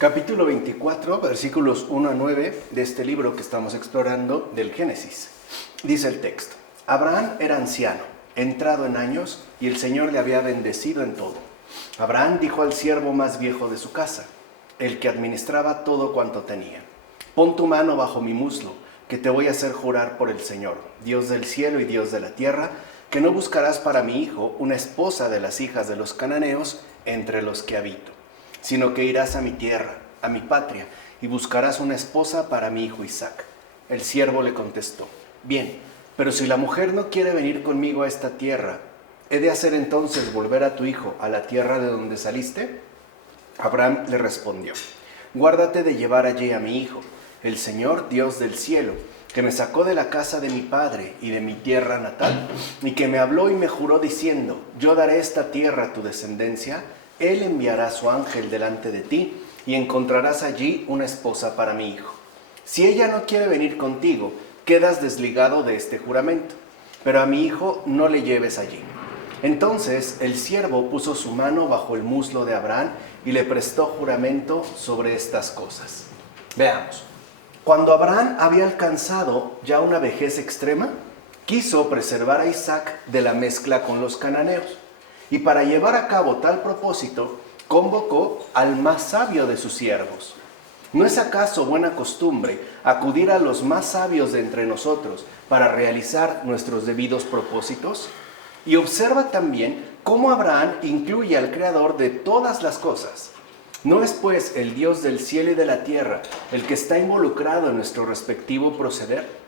Capítulo 24, versículos 1 a 9 de este libro que estamos explorando del Génesis. Dice el texto: Abraham era anciano, entrado en años, y el Señor le había bendecido en todo. Abraham dijo al siervo más viejo de su casa, el que administraba todo cuanto tenía: Pon tu mano bajo mi muslo, que te voy a hacer jurar por el Señor, Dios del cielo y Dios de la tierra, que no buscarás para mi hijo una esposa de las hijas de los cananeos entre los que habito, sino que irás a mi tierra, a mi patria, y buscarás una esposa para mi hijo Isaac. El siervo le contestó: Bien, pero si la mujer no quiere venir conmigo a esta tierra, ¿he de hacer entonces volver a tu hijo a la tierra de donde saliste? Abraham le respondió: Guárdate de llevar allí a mi hijo, el Señor Dios del cielo, que me sacó de la casa de mi padre y de mi tierra natal, y que me habló y me juró diciendo: Yo daré esta tierra a tu descendencia. Él enviará a su ángel delante de ti, y encontrarás allí una esposa para mi hijo. Si ella no quiere venir contigo, quedas desligado de este juramento, pero a mi hijo no le lleves allí. Entonces el siervo puso su mano bajo el muslo de Abraham y le prestó juramento sobre estas cosas. Veamos. Cuando Abraham había alcanzado ya una vejez extrema, quiso preservar a Isaac de la mezcla con los cananeos. Y para llevar a cabo tal propósito, convocó al más sabio de sus siervos. ¿No es acaso buena costumbre acudir a los más sabios de entre nosotros para realizar nuestros debidos propósitos? Y observa también cómo Abraham incluye al Creador de todas las cosas. ¿No es pues el Dios del cielo y de la tierra el que está involucrado en nuestro respectivo proceder?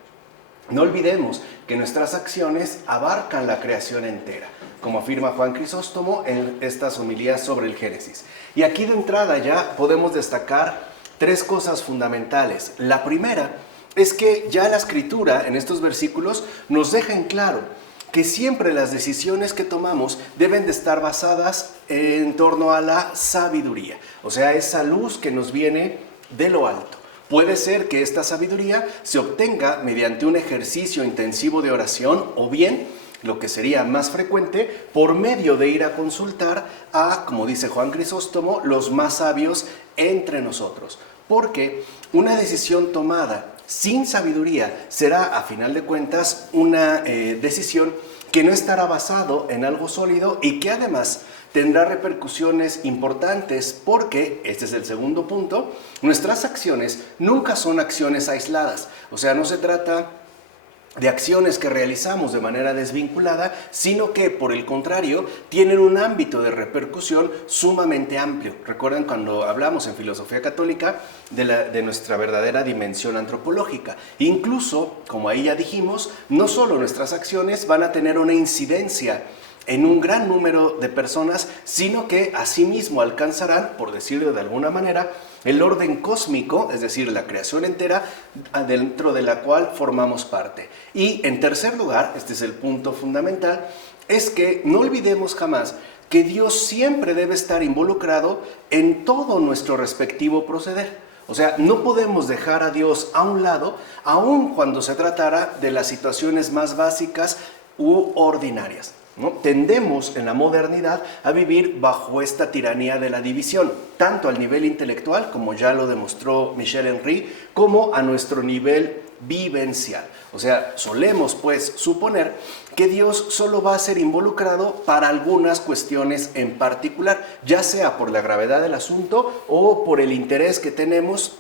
No olvidemos que nuestras acciones abarcan la creación entera, como afirma Juan Crisóstomo en estas homilías sobre el Génesis. Y aquí de entrada ya podemos destacar tres cosas fundamentales. La primera es que ya la Escritura en estos versículos nos deja en claro que siempre las decisiones que tomamos deben de estar basadas en torno a la sabiduría, o sea, esa luz que nos viene de lo alto. Puede ser que esta sabiduría se obtenga mediante un ejercicio intensivo de oración o bien, lo que sería más frecuente, por medio de ir a consultar a, como dice Juan Crisóstomo, los más sabios entre nosotros. Porque una decisión tomada sin sabiduría será, a final de cuentas, una decisión que no estará basado en algo sólido y que además tendrá repercusiones importantes porque, este es el segundo punto, nuestras acciones nunca son acciones aisladas. O sea, no se trata de acciones que realizamos de manera desvinculada, sino que, por el contrario, tienen un ámbito de repercusión sumamente amplio. Recuerden cuando hablamos en filosofía católica de nuestra verdadera dimensión antropológica. Incluso, como ahí ya dijimos, no solo nuestras acciones van a tener una incidencia en un gran número de personas, sino que asimismo alcanzarán, por decirlo de alguna manera, el orden cósmico, es decir, la creación entera, dentro de la cual formamos parte. Y en tercer lugar, este es el punto fundamental, es que no olvidemos jamás que Dios siempre debe estar involucrado en todo nuestro respectivo proceder. O sea, no podemos dejar a Dios a un lado, aun cuando se tratara de las situaciones más básicas u ordinarias, ¿no? Tendemos en la modernidad a vivir bajo esta tiranía de la división, tanto al nivel intelectual, como ya lo demostró Michel Henry, como a nuestro nivel vivencial. O sea, solemos pues suponer que Dios solo va a ser involucrado para algunas cuestiones en particular, ya sea por la gravedad del asunto o por el interés que tenemos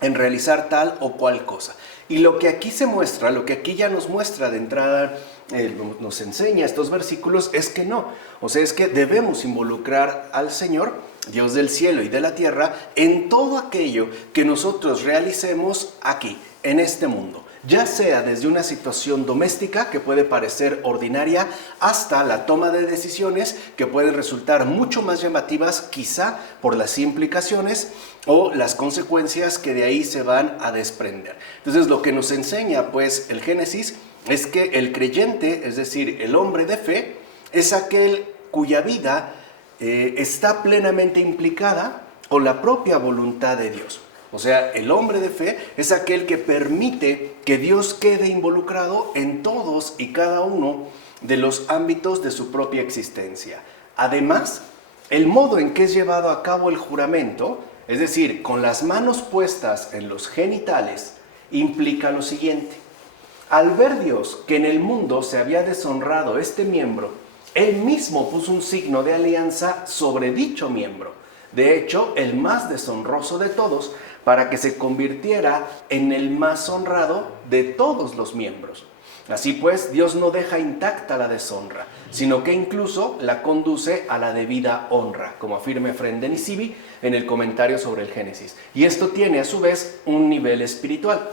en realizar tal o cual cosa. Y lo que aquí se muestra, lo que aquí ya nos muestra de entrada, nos enseña estos versículos, es que no. O sea, es que debemos involucrar al Señor, Dios del cielo y de la tierra, en todo aquello que nosotros realicemos aquí, en este mundo. Ya sea desde una situación doméstica que puede parecer ordinaria hasta la toma de decisiones que pueden resultar mucho más llamativas quizá por las implicaciones o las consecuencias que de ahí se van a desprender. Entonces lo que nos enseña pues el Génesis es que el creyente, es decir, el hombre de fe, es aquel cuya vida está plenamente implicada con la propia voluntad de Dios. O sea, el hombre de fe es aquel que permite que Dios quede involucrado en todos y cada uno de los ámbitos de su propia existencia. Además, El modo en que es llevado a cabo el juramento, es decir, con las manos puestas en los genitales, implica lo siguiente. Al ver Dios que en el mundo se había deshonrado este miembro, Él mismo puso un signo de alianza sobre dicho miembro, de hecho, el más deshonroso de todos, para que se convirtiera en el más honrado de todos los miembros. Así pues, Dios no deja intacta la deshonra, sino que incluso la conduce a la debida honra, como afirma Efrén de Nisibi en el comentario sobre el Génesis. Y esto tiene a su vez un nivel espiritual.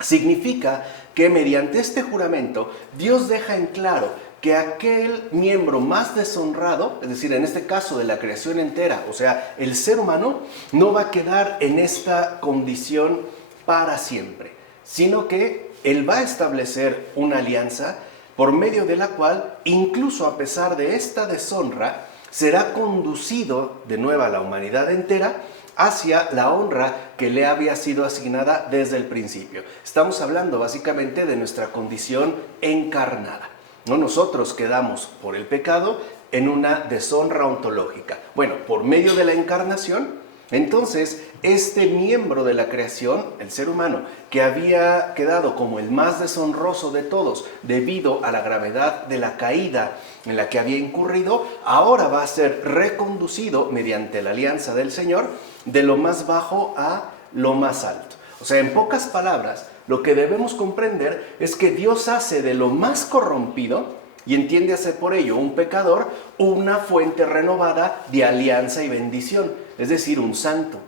Significa que mediante este juramento, Dios deja en claro que aquel miembro más deshonrado, es decir, en este caso de la creación entera, o sea, el ser humano, no va a quedar en esta condición para siempre, sino que Él va a establecer una alianza por medio de la cual, incluso a pesar de esta deshonra, será conducido de nuevo a la humanidad entera hacia la honra que le había sido asignada desde el principio. Estamos hablando básicamente de nuestra condición encarnada. No, nosotros quedamos por el pecado en una deshonra ontológica. Bueno, por medio de la encarnación, entonces este miembro de la creación, el ser humano, que había quedado como el más deshonroso de todos debido a la gravedad de la caída en la que había incurrido, ahora va a ser reconducido mediante la alianza del Señor de lo más bajo a lo más alto. O sea, en pocas palabras, lo que debemos comprender es que Dios hace de lo más corrompido, y entiéndase por ello un pecador, una fuente renovada de alianza y bendición, es decir, un santo.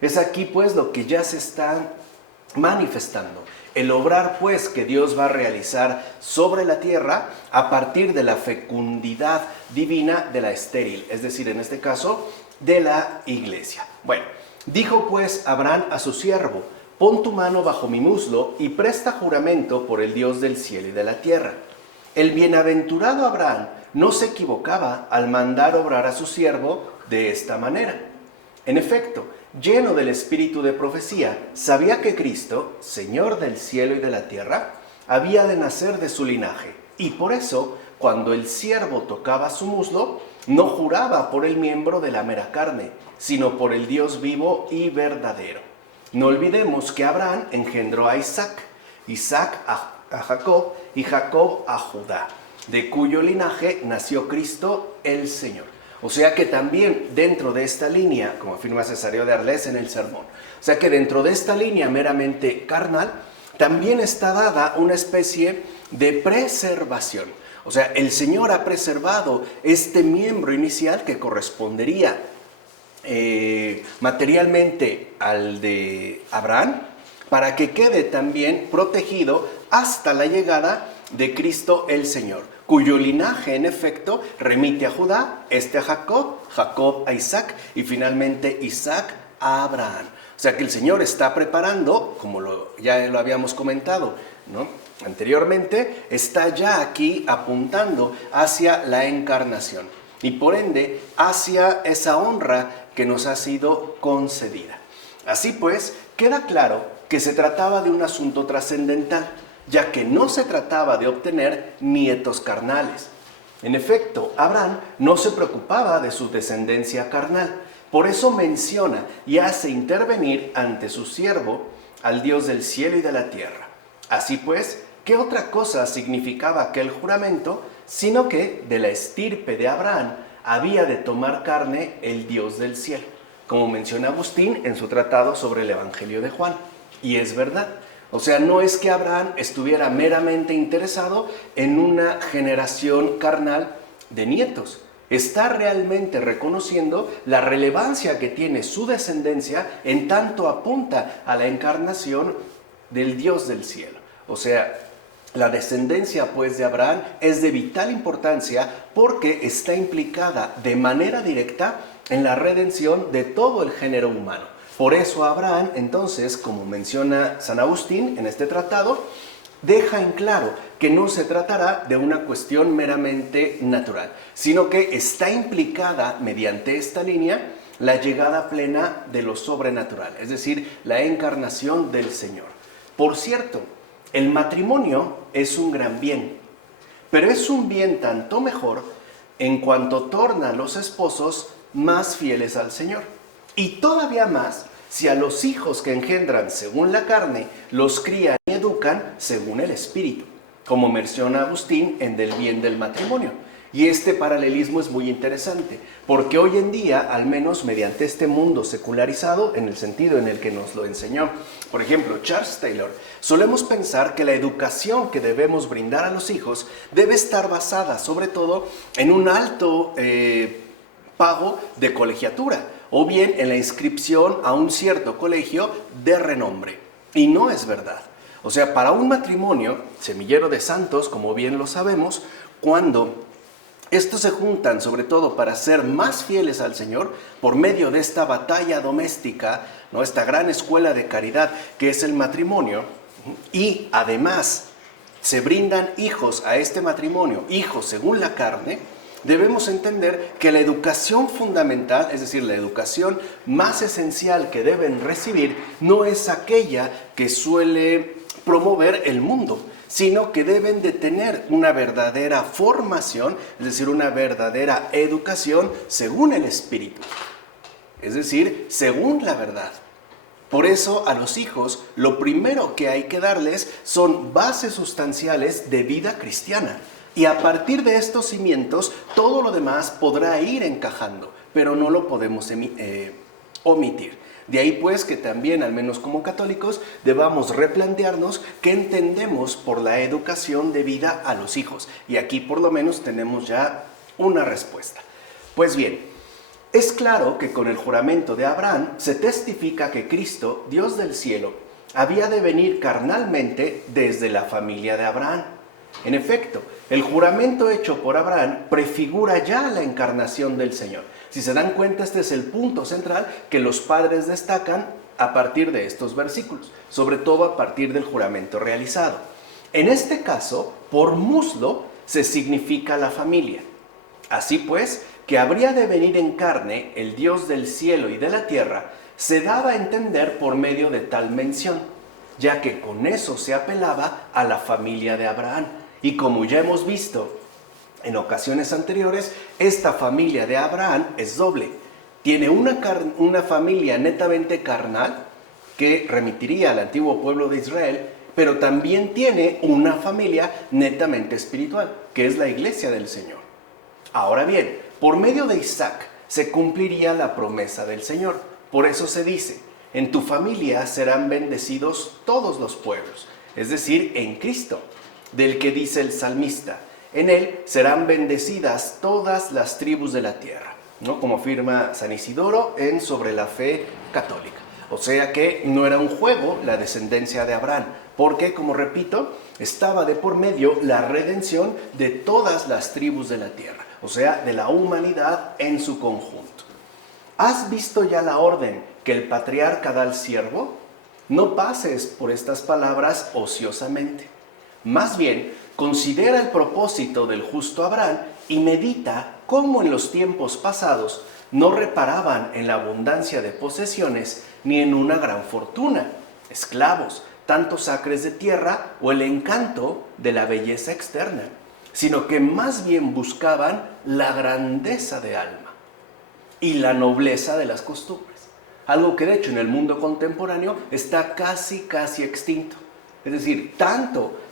Es aquí pues lo que ya se está manifestando. El obrar pues que Dios va a realizar sobre la tierra a partir de la fecundidad divina de la estéril, es decir, en este caso, de la iglesia. Bueno, dijo pues Abraham a su siervo: pon tu mano bajo mi muslo y presta juramento por el Dios del cielo y de la tierra. El bienaventurado Abraham no se equivocaba al mandar obrar a su siervo de esta manera. En efecto, lleno del espíritu de profecía, sabía que Cristo, Señor del cielo y de la tierra, había de nacer de su linaje, y por eso, cuando el siervo tocaba su muslo, no juraba por el miembro de la mera carne, sino por el Dios vivo y verdadero. No olvidemos que Abraham engendró a Isaac, Isaac a Jacob y Jacob a Judá, de cuyo linaje nació Cristo el Señor. O sea que también dentro de esta línea, como afirma Cesáreo de Arles en el sermón, o sea que dentro de esta línea meramente carnal, también está dada una especie de preservación. O sea, el Señor ha preservado este miembro inicial que correspondería materialmente al de Abraham, para que quede también protegido hasta la llegada de Cristo el Señor, cuyo linaje en efecto remite a Judá, a Jacob, Jacob a Isaac y finalmente Isaac a Abraham. O sea que el Señor está preparando, como ya lo habíamos comentado, ¿no?, anteriormente, está ya aquí apuntando hacia la encarnación y por ende hacia esa honra que nos ha sido concedida. Así pues, queda claro que se trataba de un asunto trascendental, ya que no se trataba de obtener nietos carnales. En efecto, Abraham no se preocupaba de su descendencia carnal, por eso menciona y hace intervenir ante su siervo al Dios del cielo y de la tierra. Así pues, ¿qué otra cosa significaba aquel juramento, sino que de la estirpe de Abraham había de tomar carne el Dios del cielo? Como menciona Agustín en su tratado sobre el Evangelio de Juan. Y es verdad. O sea, no es que Abraham estuviera meramente interesado en una generación carnal de nietos. Está realmente reconociendo la relevancia que tiene su descendencia en tanto apunta a la encarnación del Dios del cielo. O sea, la descendencia pues de Abraham es de vital importancia porque está implicada de manera directa en la redención de todo el género humano. Por eso Abraham, entonces, como menciona San Agustín en este tratado, deja en claro que no se tratará de una cuestión meramente natural, sino que está implicada mediante esta línea la llegada plena de lo sobrenatural, es decir, la encarnación del Señor. Por cierto, el matrimonio es un gran bien, pero es un bien tanto mejor en cuanto torna a los esposos más fieles al Señor. Y todavía más si a los hijos que engendran según la carne los crían y educan según el Espíritu, como menciona Agustín en Del bien del matrimonio. Y este paralelismo es muy interesante, porque hoy en día, al menos mediante este mundo secularizado, en el sentido en el que nos lo enseñó, por ejemplo, Charles Taylor, solemos pensar que la educación que debemos brindar a los hijos debe estar basada sobre todo en un alto pago de colegiatura, o bien en la inscripción a un cierto colegio de renombre. Y no es verdad. O sea, para un matrimonio, semillero de santos, como bien lo sabemos, cuando estos se juntan sobre todo para ser más fieles al Señor por medio de esta batalla doméstica, ¿no? Esta gran escuela de caridad que es el matrimonio, y además se brindan hijos a este matrimonio, hijos según la carne. Debemos entender que la educación fundamental, es decir, la educación más esencial que deben recibir, no es aquella que suele promover el mundo, sino que deben de tener una verdadera formación, es decir, una verdadera educación según el Espíritu, es decir, según la verdad. Por eso a los hijos lo primero que hay que darles son bases sustanciales de vida cristiana. Y a partir de estos cimientos, todo lo demás podrá ir encajando, pero no lo podemos omitir. De ahí pues que también, al menos como católicos, debamos replantearnos qué entendemos por la educación de vida a los hijos. Y aquí por lo menos tenemos ya una respuesta. Pues bien, es claro que con el juramento de Abraham se testifica que Cristo, Dios del cielo, había de venir carnalmente desde la familia de Abraham. En efecto, el juramento hecho por Abraham prefigura ya la encarnación del Señor. Si se dan cuenta, este es el punto central que los padres destacan a partir de estos versículos, sobre todo a partir del juramento realizado. En este caso, por muslo se significa la familia. Así pues, que habría de venir en carne el Dios del cielo y de la tierra, se daba a entender por medio de tal mención, ya que con eso se apelaba a la familia de Abraham. Y como ya hemos visto en ocasiones anteriores, esta familia de Abraham es doble. Tiene una familia netamente carnal, que remitiría al antiguo pueblo de Israel, pero también tiene una familia netamente espiritual, que es la iglesia del Señor. Ahora bien, por medio de Isaac se cumpliría la promesa del Señor. Por eso se dice, en tu familia serán bendecidos todos los pueblos, es decir, en Cristo, del que dice el salmista, en él serán bendecidas todas las tribus de la tierra, ¿no? Como afirma San Isidoro en Sobre la Fe Católica. O sea que no era un juego la descendencia de Abraham, porque, como repito, estaba de por medio la redención de todas las tribus de la tierra, o sea, de la humanidad en su conjunto. ¿Has visto ya la orden que el patriarca da al siervo? No pases por estas palabras ociosamente. Más bien, considera el propósito del justo Abraham y medita cómo en los tiempos pasados no reparaban en la abundancia de posesiones ni en una gran fortuna, esclavos, tantos acres de tierra o el encanto de la belleza externa, sino que más bien buscaban la grandeza de alma y la nobleza de las costumbres, algo que de hecho en el mundo contemporáneo está casi extinto. Es decir, tanto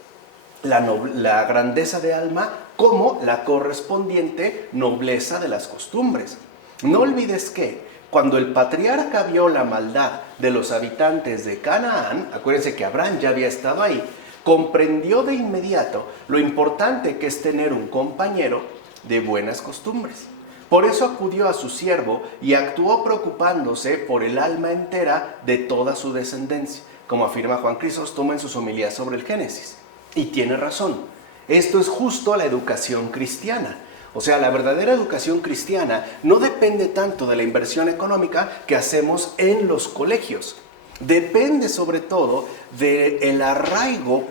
la grandeza de alma como la correspondiente nobleza de las costumbres. No olvides que cuando el patriarca vio la maldad de los habitantes de Canaán, acuérdense que Abraham ya había estado ahí, comprendió de inmediato lo importante que es tener un compañero de buenas costumbres. Por eso acudió a su siervo y actuó preocupándose por el alma entera de toda su descendencia, como afirma Juan Crisóstomo en sus homilías sobre el Génesis. Y tiene razón, esto es justo la educación cristiana. O sea, la verdadera educación cristiana no depende tanto de la inversión económica que hacemos en los colegios. Depende sobre todo del arraigo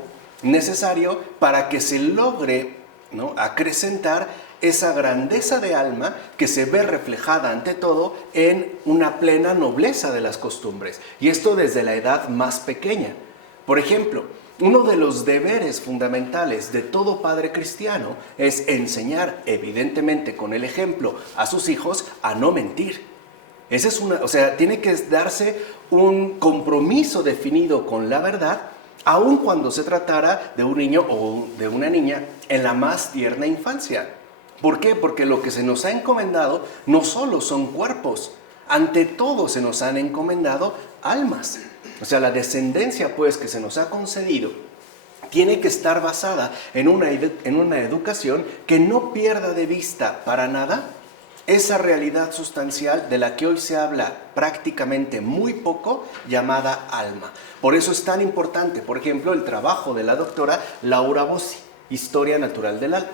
necesario para que se logre, ¿no?, acrecentar esa grandeza de alma que se ve reflejada ante todo en una plena nobleza de las costumbres. Y esto desde la edad más pequeña. Por ejemplo, Uno de los deberes fundamentales de todo padre cristiano es enseñar, evidentemente con el ejemplo, a sus hijos a no mentir. Esa es tiene que darse un compromiso definido con la verdad, aun cuando se tratara de un niño o de una niña en la más tierna infancia. ¿Por qué? Porque lo que se nos ha encomendado no solo son cuerpos, ante todo se nos han encomendado almas. La descendencia pues que se nos ha concedido tiene que estar basada en una educación que no pierda de vista para nada esa realidad sustancial de la que hoy se habla prácticamente muy poco, llamada alma. Por eso es tan importante, por ejemplo, el trabajo de la doctora Laura Bossi, Historia Natural del Alma,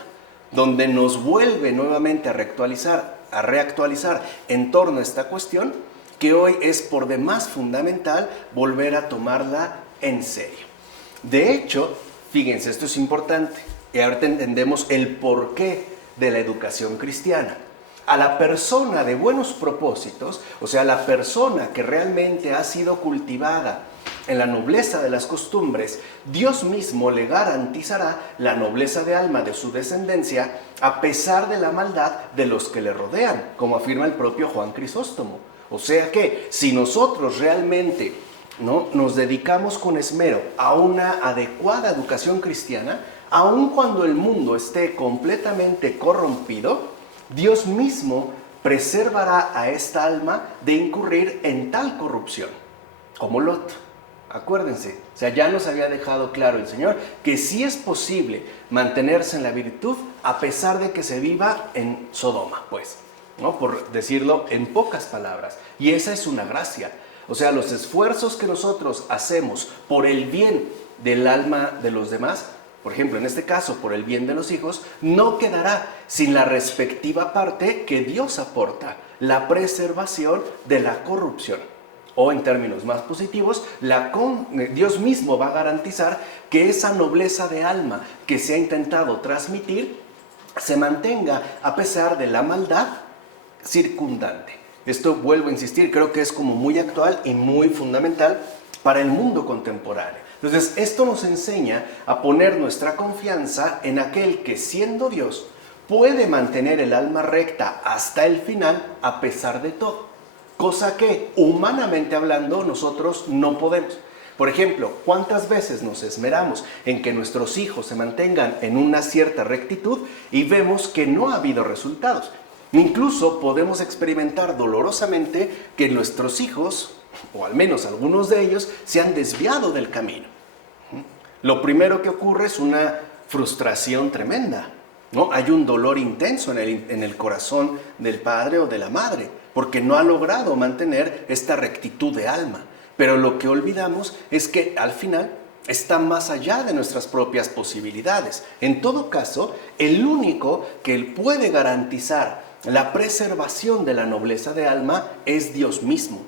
donde nos vuelve nuevamente a reactualizar en torno a esta cuestión, que hoy es por demás fundamental volver a tomarla en serio. De hecho, fíjense, esto es importante, y ahorita entendemos el porqué de la educación cristiana. A la persona de buenos propósitos, la persona que realmente ha sido cultivada en la nobleza de las costumbres, Dios mismo le garantizará la nobleza de alma de su descendencia a pesar de la maldad de los que le rodean, como afirma el propio Juan Crisóstomo. O sea que si nosotros realmente nos dedicamos con esmero a una adecuada educación cristiana, aun cuando el mundo esté completamente corrompido, Dios mismo preservará a esta alma de incurrir en tal corrupción, como Lot. Acuérdense, ya nos había dejado claro el Señor que sí es posible mantenerse en la virtud a pesar de que se viva en Sodoma, pues, por decirlo en pocas palabras. Y esa es una gracia. Los esfuerzos que nosotros hacemos por el bien del alma de los demás, por ejemplo, en este caso, por el bien de los hijos, no quedará sin la respectiva parte que Dios aporta, la preservación de la corrupción. O en términos más positivos, Dios mismo va a garantizar que esa nobleza de alma que se ha intentado transmitir se mantenga a pesar de la maldad circundante. Esto, vuelvo a insistir, creo que es como muy actual y muy fundamental para el mundo contemporáneo. Entonces, esto nos enseña a poner nuestra confianza en aquel que, siendo Dios, puede mantener el alma recta hasta el final a pesar de todo. Cosa que, humanamente hablando, nosotros no podemos. Por ejemplo, ¿cuántas veces nos esmeramos en que nuestros hijos se mantengan en una cierta rectitud y vemos que no ha habido resultados? Incluso podemos experimentar dolorosamente que nuestros hijos, o al menos algunos de ellos, se han desviado del camino. Lo primero que ocurre es una frustración tremenda, ¿no? Hay un dolor intenso en el corazón del padre o de la madre, porque no ha logrado mantener esta rectitud de alma. Pero lo que olvidamos es que al final está más allá de nuestras propias posibilidades. En todo caso, el único que puede garantizar la preservación de la nobleza de alma es Dios mismo.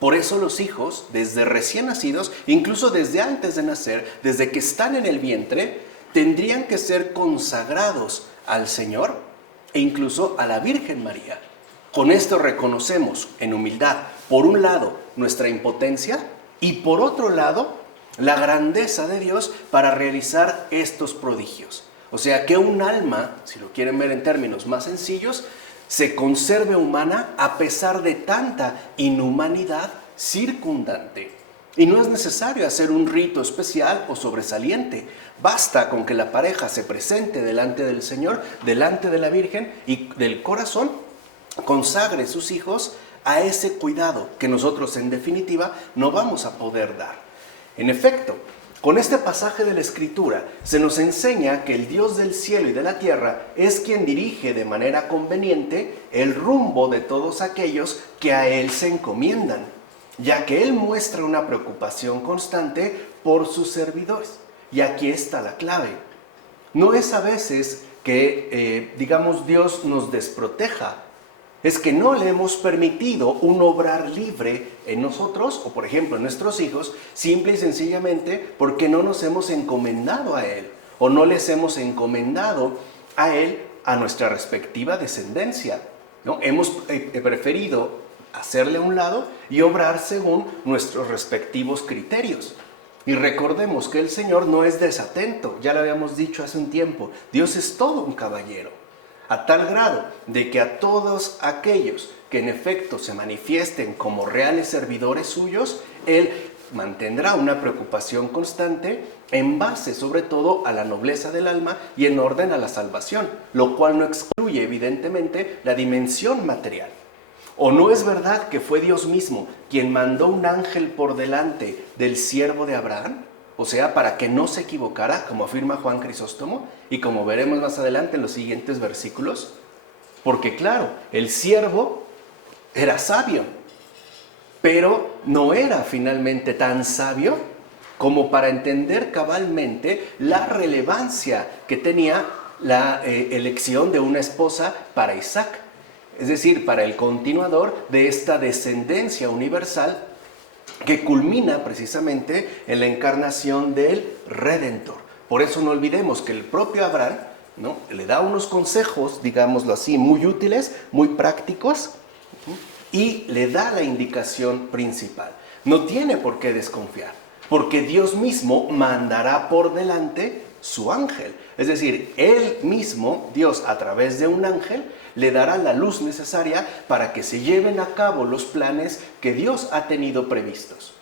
Por eso los hijos, desde recién nacidos, incluso desde antes de nacer, desde que están en el vientre, tendrían que ser consagrados al Señor e incluso a la Virgen María. Con esto reconocemos en humildad, por un lado, nuestra impotencia y por otro lado, la grandeza de Dios para realizar estos prodigios. O sea, que un alma, si lo quieren ver en términos más sencillos, se conserve humana a pesar de tanta inhumanidad circundante. Y no es necesario hacer un rito especial o sobresaliente. Basta con que la pareja se presente delante del Señor, delante de la Virgen y del corazón, consagre sus hijos a ese cuidado que nosotros en definitiva no vamos a poder dar. En efecto, con este pasaje de la Escritura se nos enseña que el Dios del cielo y de la tierra es quien dirige de manera conveniente el rumbo de todos aquellos que a Él se encomiendan, ya que Él muestra una preocupación constante por sus servidores. Y aquí está la clave. No es a veces que, Dios nos desproteja, es que no le hemos permitido un obrar libre en nosotros, o por ejemplo en nuestros hijos, simple y sencillamente porque no nos hemos encomendado a Él, o no les hemos encomendado a Él a nuestra respectiva descendencia, ¿no? Hemos preferido hacerle a un lado y obrar según nuestros respectivos criterios. Y recordemos que el Señor no es desatento, ya lo habíamos dicho hace un tiempo. Dios es todo un caballero, a tal grado de que a todos aquellos que en efecto se manifiesten como reales servidores suyos, Él mantendrá una preocupación constante en base sobre todo a la nobleza del alma y en orden a la salvación, lo cual no excluye evidentemente la dimensión material. ¿O no es verdad que fue Dios mismo quien mandó un ángel por delante del siervo de Abraham? O sea, para que no se equivocara, como afirma Juan Crisóstomo, y como veremos más adelante en los siguientes versículos. Porque claro, el siervo era sabio, pero no era finalmente tan sabio como para entender cabalmente la relevancia que tenía la elección de una esposa para Isaac. Es decir, para el continuador de esta descendencia universal que culmina precisamente en la encarnación del Redentor. Por eso no olvidemos que el propio Abraham, ¿no?, le da unos consejos, digámoslo así, muy útiles, muy prácticos, y le da la indicación principal. No tiene por qué desconfiar, porque Dios mismo mandará por delante su ángel. Es decir, Él mismo, Dios, a través de un ángel, le dará la luz necesaria para que se lleven a cabo los planes que Dios ha tenido previstos.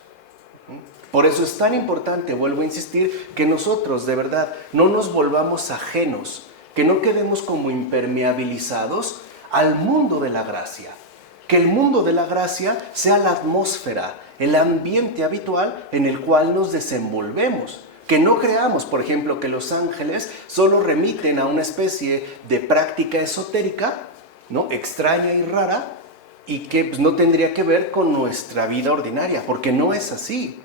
Por eso es tan importante, vuelvo a insistir, que nosotros de verdad no nos volvamos ajenos, que no quedemos como impermeabilizados al mundo de la gracia. Que el mundo de la gracia sea la atmósfera, el ambiente habitual en el cual nos desenvolvemos. Que no creamos, por ejemplo, que los ángeles solo remiten a una especie de práctica esotérica, ¿no?, extraña y rara, y que pues, no tendría que ver con nuestra vida ordinaria, porque no es así.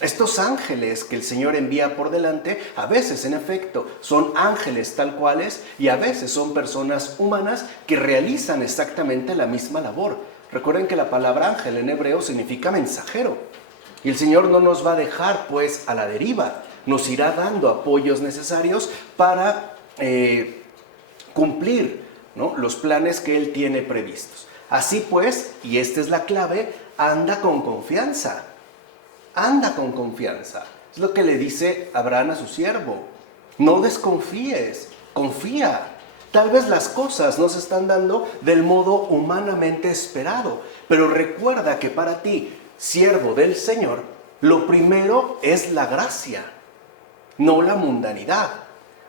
Estos ángeles que el Señor envía por delante, a veces en efecto son ángeles tal cuales y a veces son personas humanas que realizan exactamente la misma labor. Recuerden que la palabra ángel en hebreo significa mensajero. Y el Señor no nos va a dejar pues a la deriva, nos irá dando apoyos necesarios para cumplir, ¿no?, los planes que Él tiene previstos. Así pues, y esta es la clave, anda con confianza. Anda con confianza. Es lo que le dice Abraham a su siervo. No desconfíes, confía. Tal vez las cosas no se están dando del modo humanamente esperado, pero recuerda que para ti, siervo del Señor, lo primero es la gracia, no la mundanidad.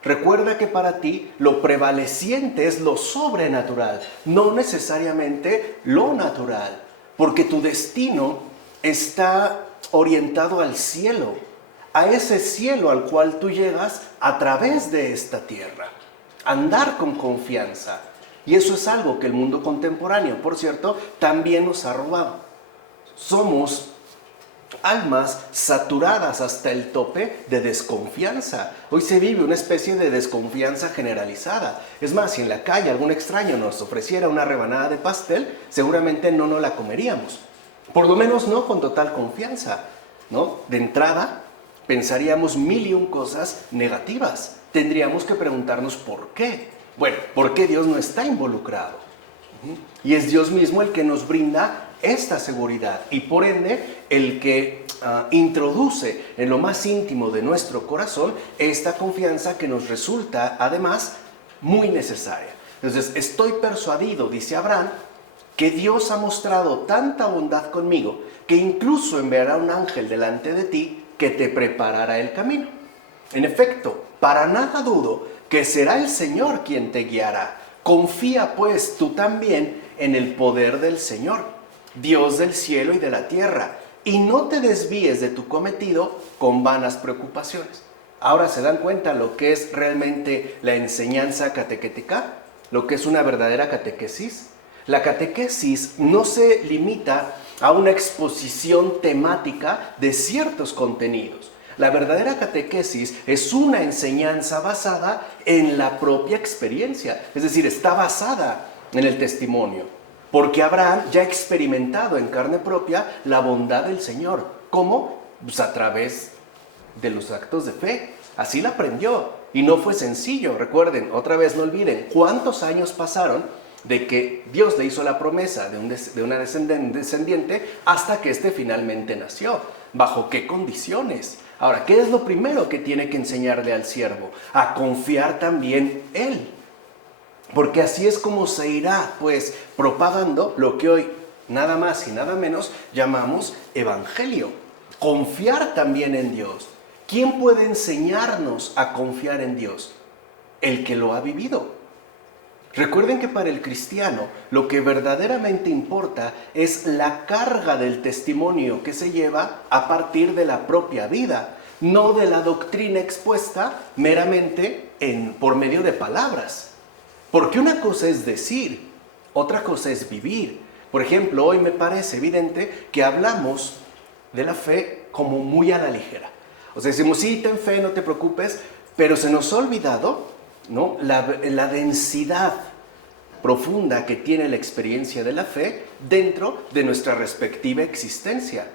Recuerda que para ti lo prevaleciente es lo sobrenatural, no necesariamente lo natural, porque tu destino está orientado al cielo, a ese cielo al cual tú llegas a través de esta tierra. Andar con confianza. Y eso es algo que el mundo contemporáneo, por cierto, también nos ha robado. Somos almas saturadas hasta el tope de desconfianza. Hoy se vive una especie de desconfianza generalizada. Es más, si en la calle algún extraño nos ofreciera una rebanada de pastel, seguramente no nos la comeríamos. Por lo menos no con total confianza, ¿no? De entrada, pensaríamos mil y un cosas negativas. Tendríamos que preguntarnos por qué. Bueno, ¿por qué Dios no está involucrado? Y es Dios mismo el que nos brinda esta seguridad y por ende el que introduce en lo más íntimo de nuestro corazón esta confianza que nos resulta además muy necesaria. Entonces, estoy persuadido, dice Abraham, que Dios ha mostrado tanta bondad conmigo que incluso enviará un ángel delante de ti que te preparará el camino. En efecto, para nada dudo que será el Señor quien te guiará. Confía pues tú también en el poder del Señor, Dios del cielo y de la tierra, y no te desvíes de tu cometido con vanas preocupaciones. Ahora se dan cuenta lo que es realmente la enseñanza catequética, lo que es una verdadera catequesis. La catequesis no se limita a una exposición temática de ciertos contenidos. La verdadera catequesis es una enseñanza basada en la propia experiencia, es decir, está basada en el testimonio, porque Abraham ya ha experimentado en carne propia la bondad del Señor. ¿Cómo? Pues a través de los actos de fe. Así la aprendió y no fue sencillo. Recuerden, otra vez no olviden, ¿cuántos años pasaron de que Dios le hizo la promesa de una descendiente hasta que éste finalmente nació? ¿Bajo qué condiciones? Ahora, ¿qué es lo primero que tiene que enseñarle al siervo? A confiar también él. Porque así es como se irá, pues, propagando lo que hoy nada más y nada menos llamamos evangelio. Confiar también en Dios. ¿Quién puede enseñarnos a confiar en Dios? El que lo ha vivido. Recuerden que para el cristiano lo que verdaderamente importa es la carga del testimonio que se lleva a partir de la propia vida, no de la doctrina expuesta meramente por medio de palabras. Porque una cosa es decir, otra cosa es vivir. Por ejemplo, hoy me parece evidente que hablamos de la fe como muy a la ligera. O sea, decimos, sí, ten fe, no te preocupes, pero se nos ha olvidado, ¿no?, la densidad profunda que tiene la experiencia de la fe dentro de nuestra respectiva existencia.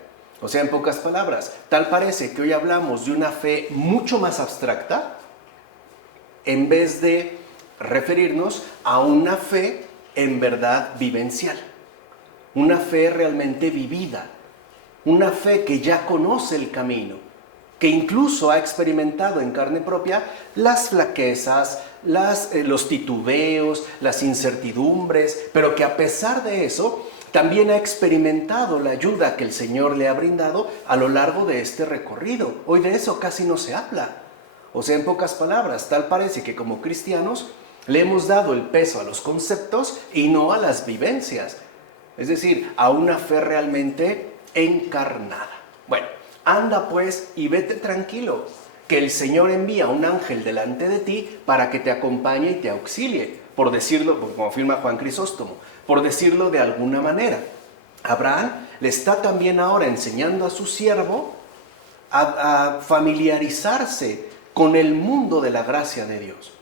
O sea, en pocas palabras, tal parece que hoy hablamos de una fe mucho más abstracta en vez de referirnos a una fe en verdad vivencial, una fe realmente vivida, una fe que ya conoce el camino, que incluso ha experimentado en carne propia las flaquezas, los titubeos, las incertidumbres, pero que a pesar de eso también ha experimentado la ayuda que el Señor le ha brindado a lo largo de este recorrido. Hoy de eso casi no se habla. O sea, en pocas palabras, tal parece que como cristianos le hemos dado el peso a los conceptos y no a las vivencias. Es decir, a una fe realmente encarnada. Bueno, anda pues y vete tranquilo, que el Señor envía un ángel delante de ti para que te acompañe y te auxilie, por decirlo, como afirma Juan Crisóstomo, por decirlo de alguna manera. Abraham le está también ahora enseñando a su siervo a familiarizarse con el mundo de la gracia de Dios,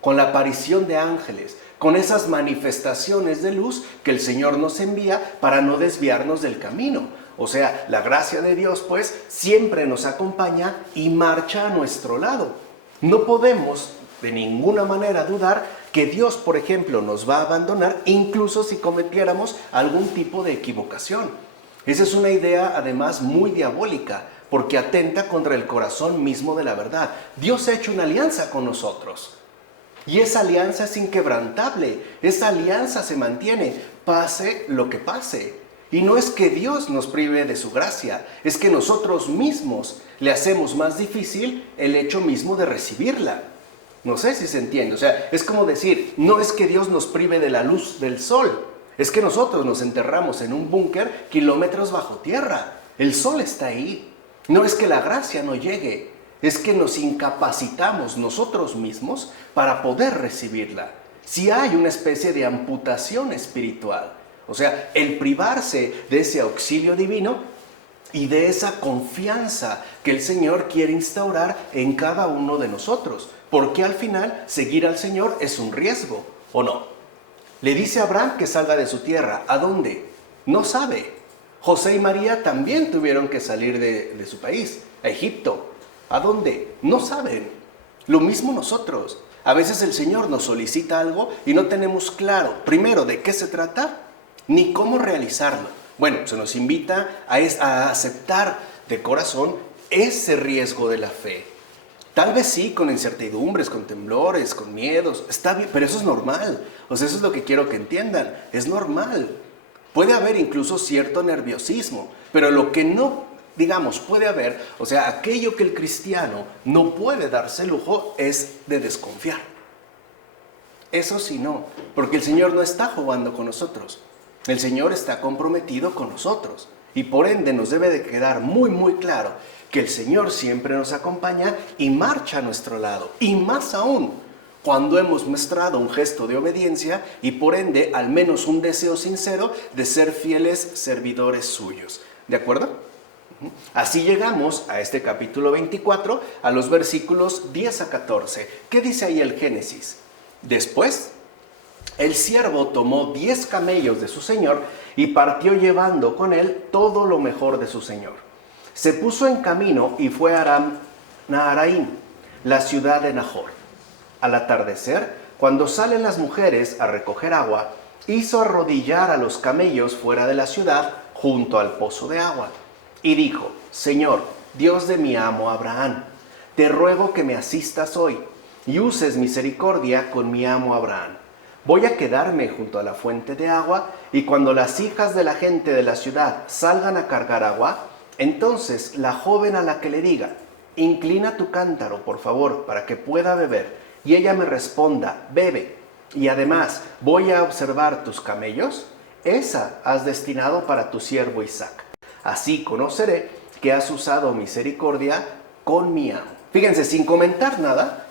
con la aparición de ángeles, con esas manifestaciones de luz que el Señor nos envía para no desviarnos del camino. O sea, la gracia de Dios, pues, siempre nos acompaña y marcha a nuestro lado. No podemos de ninguna manera dudar que Dios, por ejemplo, nos va a abandonar, incluso si cometiéramos algún tipo de equivocación. Esa es una idea, además, muy diabólica, porque atenta contra el corazón mismo de la verdad. Dios ha hecho una alianza con nosotros. Y esa alianza es inquebrantable, esa alianza se mantiene, pase lo que pase. Y no es que Dios nos prive de su gracia, es que nosotros mismos le hacemos más difícil el hecho mismo de recibirla. No sé si se entiende, o sea, es como decir, no es que Dios nos prive de la luz del sol, es que nosotros nos enterramos en un búnker kilómetros bajo tierra, el sol está ahí. No es que la gracia no llegue, es que nos incapacitamos nosotros mismos para poder recibirla. Si hay una especie de amputación espiritual, o sea, el privarse de ese auxilio divino y de esa confianza que el Señor quiere instaurar en cada uno de nosotros, porque al final seguir al Señor es un riesgo, ¿o no? Le dice a Abraham que salga de su tierra. ¿A dónde? No sabe. José y María también tuvieron que salir de su país, a Egipto. ¿A dónde? No saben. Lo mismo nosotros. A veces el Señor nos solicita algo y no tenemos claro, primero, de qué se trata, ni cómo realizarlo. Bueno, se nos invita a aceptar de corazón ese riesgo de la fe. Tal vez sí, con incertidumbres, con temblores, con miedos, está bien, pero eso es normal. O sea, eso es lo que quiero que entiendan, es normal. Puede haber incluso cierto nerviosismo, pero lo que no, digamos, puede haber, o sea, aquello que el cristiano no puede darse lujo es de desconfiar. Eso sí no, porque el Señor no está jugando con nosotros. El Señor está comprometido con nosotros y por ende nos debe de quedar muy muy claro que el Señor siempre nos acompaña y marcha a nuestro lado, y más aún cuando hemos mostrado un gesto de obediencia y por ende al menos un deseo sincero de ser fieles servidores suyos. ¿De acuerdo? Así llegamos a este capítulo 24, a los versículos 10 a 14. ¿Qué dice ahí el Génesis? Después, el siervo tomó 10 camellos de su señor y partió llevando con él todo lo mejor de su señor. Se puso en camino y fue a Naharaim, la ciudad de Nahor. Al atardecer, cuando salen las mujeres a recoger agua, hizo arrodillar a los camellos fuera de la ciudad junto al pozo de agua. Y dijo: Señor, Dios de mi amo Abraham, te ruego que me asistas hoy y uses misericordia con mi amo Abraham. Voy a quedarme junto a la fuente de agua, y cuando las hijas de la gente de la ciudad salgan a cargar agua, entonces la joven a la que le diga, inclina tu cántaro, por favor, para que pueda beber, y ella me responda, bebe, y además voy a observar tus camellos, esa has destinado para tu siervo Isaac. Así conoceré que has usado misericordia con mi amo. Fíjense, sin comentar nada,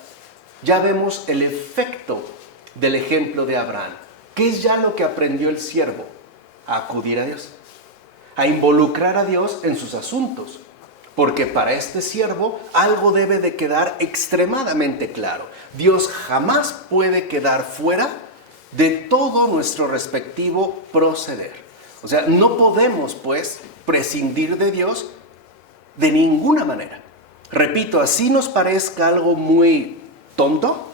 ya vemos el efecto del ejemplo de Abraham. ¿Qué es ya lo que aprendió el siervo? A acudir a Dios, a involucrar a Dios en sus asuntos. Porque para este siervo algo debe de quedar extremadamente claro. Dios jamás puede quedar fuera de todo nuestro respectivo proceder. O sea, no podemos, pues, prescindir de Dios de ninguna manera. Repito, así nos parezca algo muy tonto,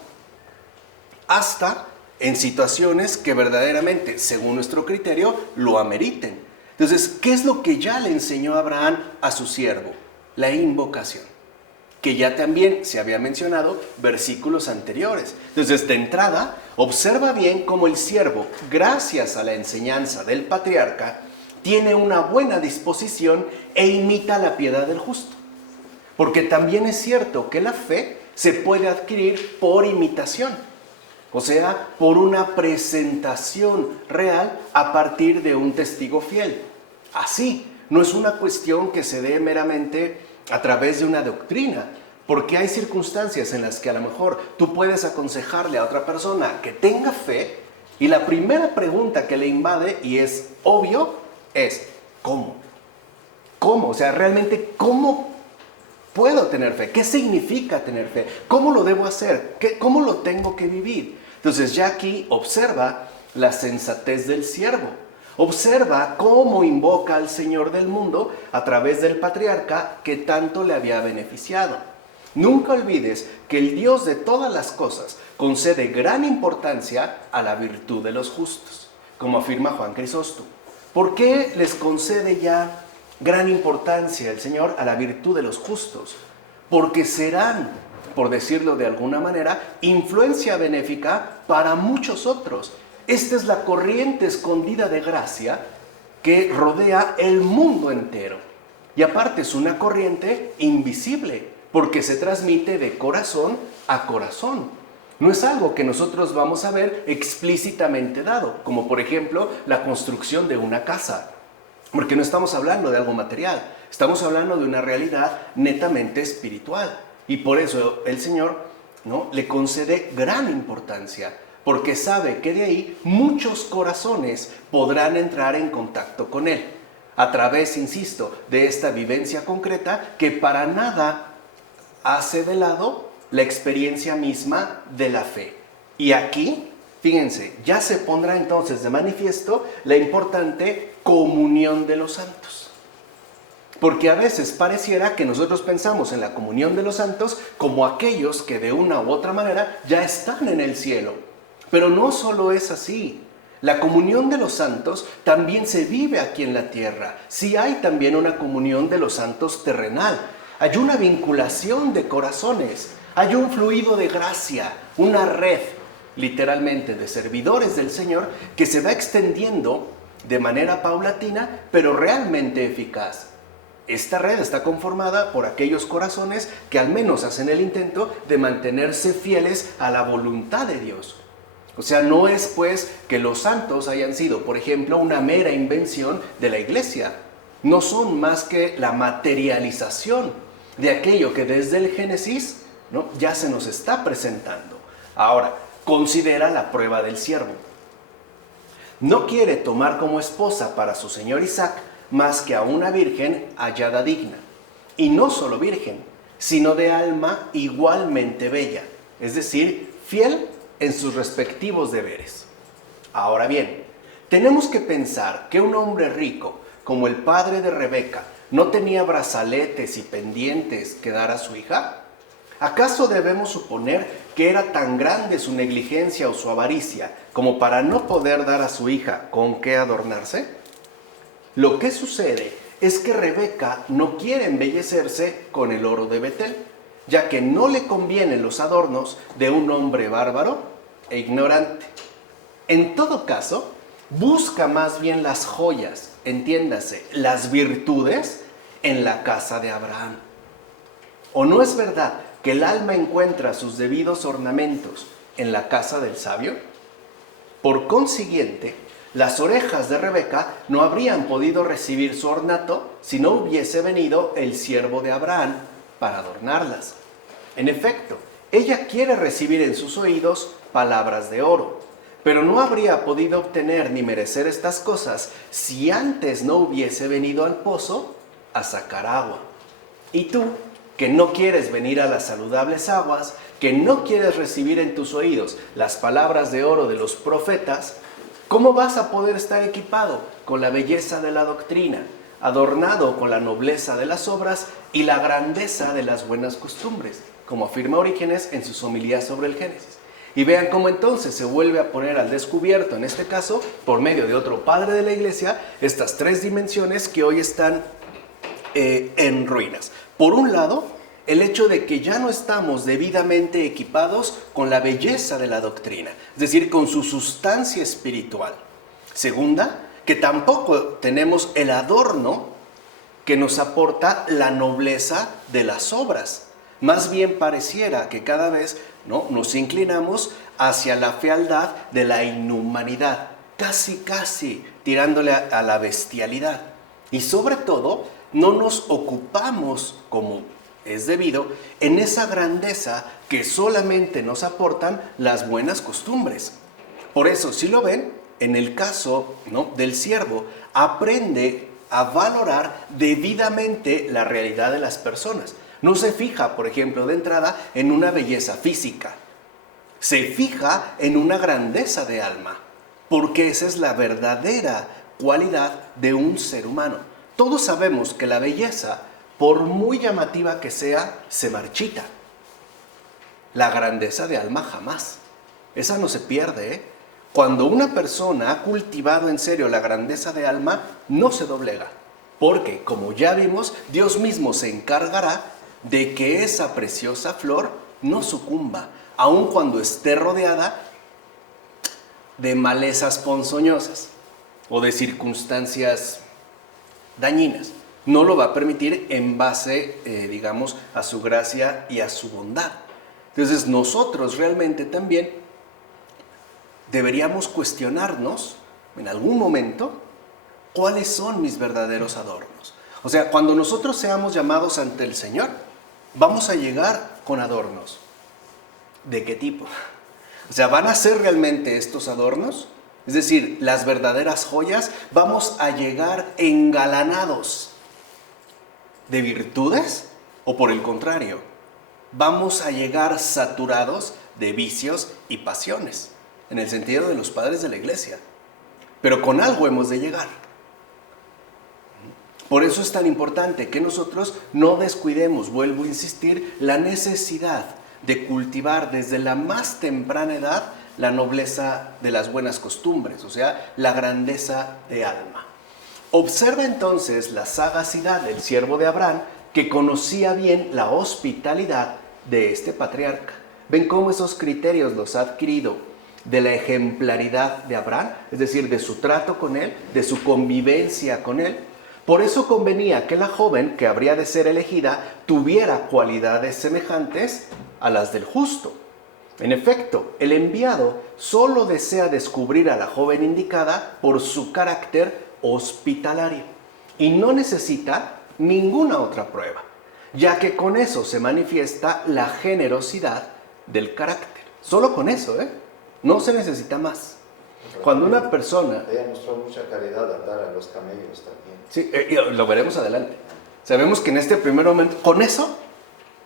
hasta en situaciones que verdaderamente, según nuestro criterio, lo ameriten. Entonces, ¿qué es lo que ya le enseñó Abraham a su siervo? La invocación, que ya también se había mencionado versículos anteriores. Entonces, de entrada, observa bien cómo el siervo, gracias a la enseñanza del patriarca, tiene una buena disposición e imita la piedad del justo. Porque también es cierto que la fe se puede adquirir por imitación, o sea, por una presentación real a partir de un testigo fiel. Así, no es una cuestión que se dé meramente a través de una doctrina, porque hay circunstancias en las que a lo mejor tú puedes aconsejarle a otra persona que tenga fe, y la primera pregunta que le invade, y es obvio, es ¿cómo? ¿Cómo? O sea, realmente, ¿cómo puedo tener fe? ¿Qué significa tener fe? ¿Cómo lo debo hacer? ¿Cómo lo tengo que vivir? Entonces ya aquí observa la sensatez del siervo. Observa cómo invoca al Señor del mundo a través del patriarca que tanto le había beneficiado. Nunca olvides que el Dios de todas las cosas concede gran importancia a la virtud de los justos, como afirma Juan Crisóstomo. ¿Por qué les concede ya gran importancia el Señor a la virtud de los justos? Porque serán, por decirlo de alguna manera, influencia benéfica para muchos otros. Esta es la corriente escondida de gracia que rodea el mundo entero. Y aparte es una corriente invisible, porque se transmite de corazón a corazón. No es algo que nosotros vamos a ver explícitamente dado, como por ejemplo la construcción de una casa. Porque no estamos hablando de algo material, estamos hablando de una realidad netamente espiritual. Y por eso el Señor, ¿no?, le concede gran importancia, porque sabe que de ahí muchos corazones podrán entrar en contacto con Él, a través, insisto, de esta vivencia concreta que para nada hace de lado la experiencia misma de la fe. Y aquí, fíjense, ya se pondrá entonces de manifiesto la importante comunión de los santos. Porque a veces pareciera que nosotros pensamos en la comunión de los santos como aquellos que de una u otra manera ya están en el cielo. Pero no solo es así. La comunión de los santos también se vive aquí en la tierra. Sí hay también una comunión de los santos terrenal. Hay una vinculación de corazones. Hay un fluido de gracia, una red, literalmente, de servidores del Señor que se va extendiendo de manera paulatina, pero realmente eficaz. Esta red está conformada por aquellos corazones que al menos hacen el intento de mantenerse fieles a la voluntad de Dios. O sea, no es pues que los santos hayan sido, por ejemplo, una mera invención de la iglesia. No son más que la materialización de aquello que desde el Génesis, ¿no?, ya se nos está presentando. Ahora, considera la prueba del siervo. No quiere tomar como esposa para su señor Isaac más que a una virgen hallada digna. Y no solo virgen, sino de alma igualmente bella, es decir, fiel en sus respectivos deberes. Ahora bien, tenemos que pensar que un hombre rico, como el padre de Rebeca, ¿no tenía brazaletes y pendientes que dar a su hija? ¿Acaso debemos suponer que era tan grande su negligencia o su avaricia como para no poder dar a su hija con qué adornarse? Lo que sucede es que Rebeca no quiere embellecerse con el oro de Betel, ya que no le convienen los adornos de un hombre bárbaro e ignorante. En todo caso, busca más bien las joyas, entiéndase, las virtudes en la casa de Abraham. ¿O no es verdad que el alma encuentra sus debidos ornamentos en la casa del sabio? Por consiguiente, las orejas de Rebeca no habrían podido recibir su ornato si no hubiese venido el siervo de Abraham para adornarlas. En efecto, ella quiere recibir en sus oídos palabras de oro, pero no habría podido obtener ni merecer estas cosas si antes no hubiese venido al pozo a sacar agua. Y tú, que no quieres venir a las saludables aguas, que no quieres recibir en tus oídos las palabras de oro de los profetas, ¿cómo vas a poder estar equipado con la belleza de la doctrina, adornado con la nobleza de las obras y la grandeza de las buenas costumbres, como afirma Orígenes en sus homilías sobre el Génesis? Y vean cómo entonces se vuelve a poner al descubierto, en este caso, por medio de otro padre de la iglesia, estas tres dimensiones que hoy están en ruinas. Por un lado, el hecho de que ya no estamos debidamente equipados con la belleza de la doctrina, es decir, con su sustancia espiritual. Segunda, que tampoco tenemos el adorno que nos aporta la nobleza de las obras. Más bien pareciera que cada vez nos inclinamos hacia la fealdad de la inhumanidad, casi tirándole a la bestialidad. Y sobre todo, no nos ocupamos como es debido en esa grandeza que solamente nos aportan las buenas costumbres. Por eso, si lo ven, en el caso del siervo, aprende a valorar debidamente la realidad de las personas. No se fija, por ejemplo, de entrada en una belleza física. Se fija en una grandeza de alma, porque esa es la verdadera cualidad de un ser humano. Todos sabemos que la belleza, por muy llamativa que sea, se marchita. La grandeza de alma jamás. Esa no se pierde, ¿eh? Cuando una persona ha cultivado en serio la grandeza de alma, no se doblega. Porque, como ya vimos, Dios mismo se encargará de que esa preciosa flor no sucumba, aun cuando esté rodeada de malezas ponzoñosas o de circunstancias dañinas. No lo va a permitir en base, a su gracia y a su bondad. Entonces nosotros realmente también deberíamos cuestionarnos en algún momento cuáles son mis verdaderos adornos. O sea, cuando nosotros seamos llamados ante el Señor, vamos a llegar con adornos. ¿De qué tipo? O sea, ¿van a ser realmente estos adornos? Es decir, las verdaderas joyas. ¿Vamos a llegar engalanados de virtudes? ¿O por el contrario, vamos a llegar saturados de vicios y pasiones? En el sentido de los padres de la iglesia. Pero con algo hemos de llegar. Por eso es tan importante que nosotros no descuidemos, vuelvo a insistir, la necesidad de cultivar desde la más temprana edad la nobleza de las buenas costumbres, o sea, la grandeza de alma. Observa entonces la sagacidad del siervo de Abraham, que conocía bien la hospitalidad de este patriarca. ¿Ven cómo esos criterios los ha adquirido de la ejemplaridad de Abraham? Es decir, de su trato con él, de su convivencia con él. Por eso convenía que la joven que habría de ser elegida tuviera cualidades semejantes a las del justo. En efecto, el enviado solo desea descubrir a la joven indicada por su carácter hospitalario y no necesita ninguna otra prueba, ya que con eso se manifiesta la generosidad del carácter. Solo con eso, no se necesita más. Cuando una persona... Ella mostró mucha caridad al dar a los camellos también. Sí, lo veremos adelante. Sabemos que en este primer momento, con eso,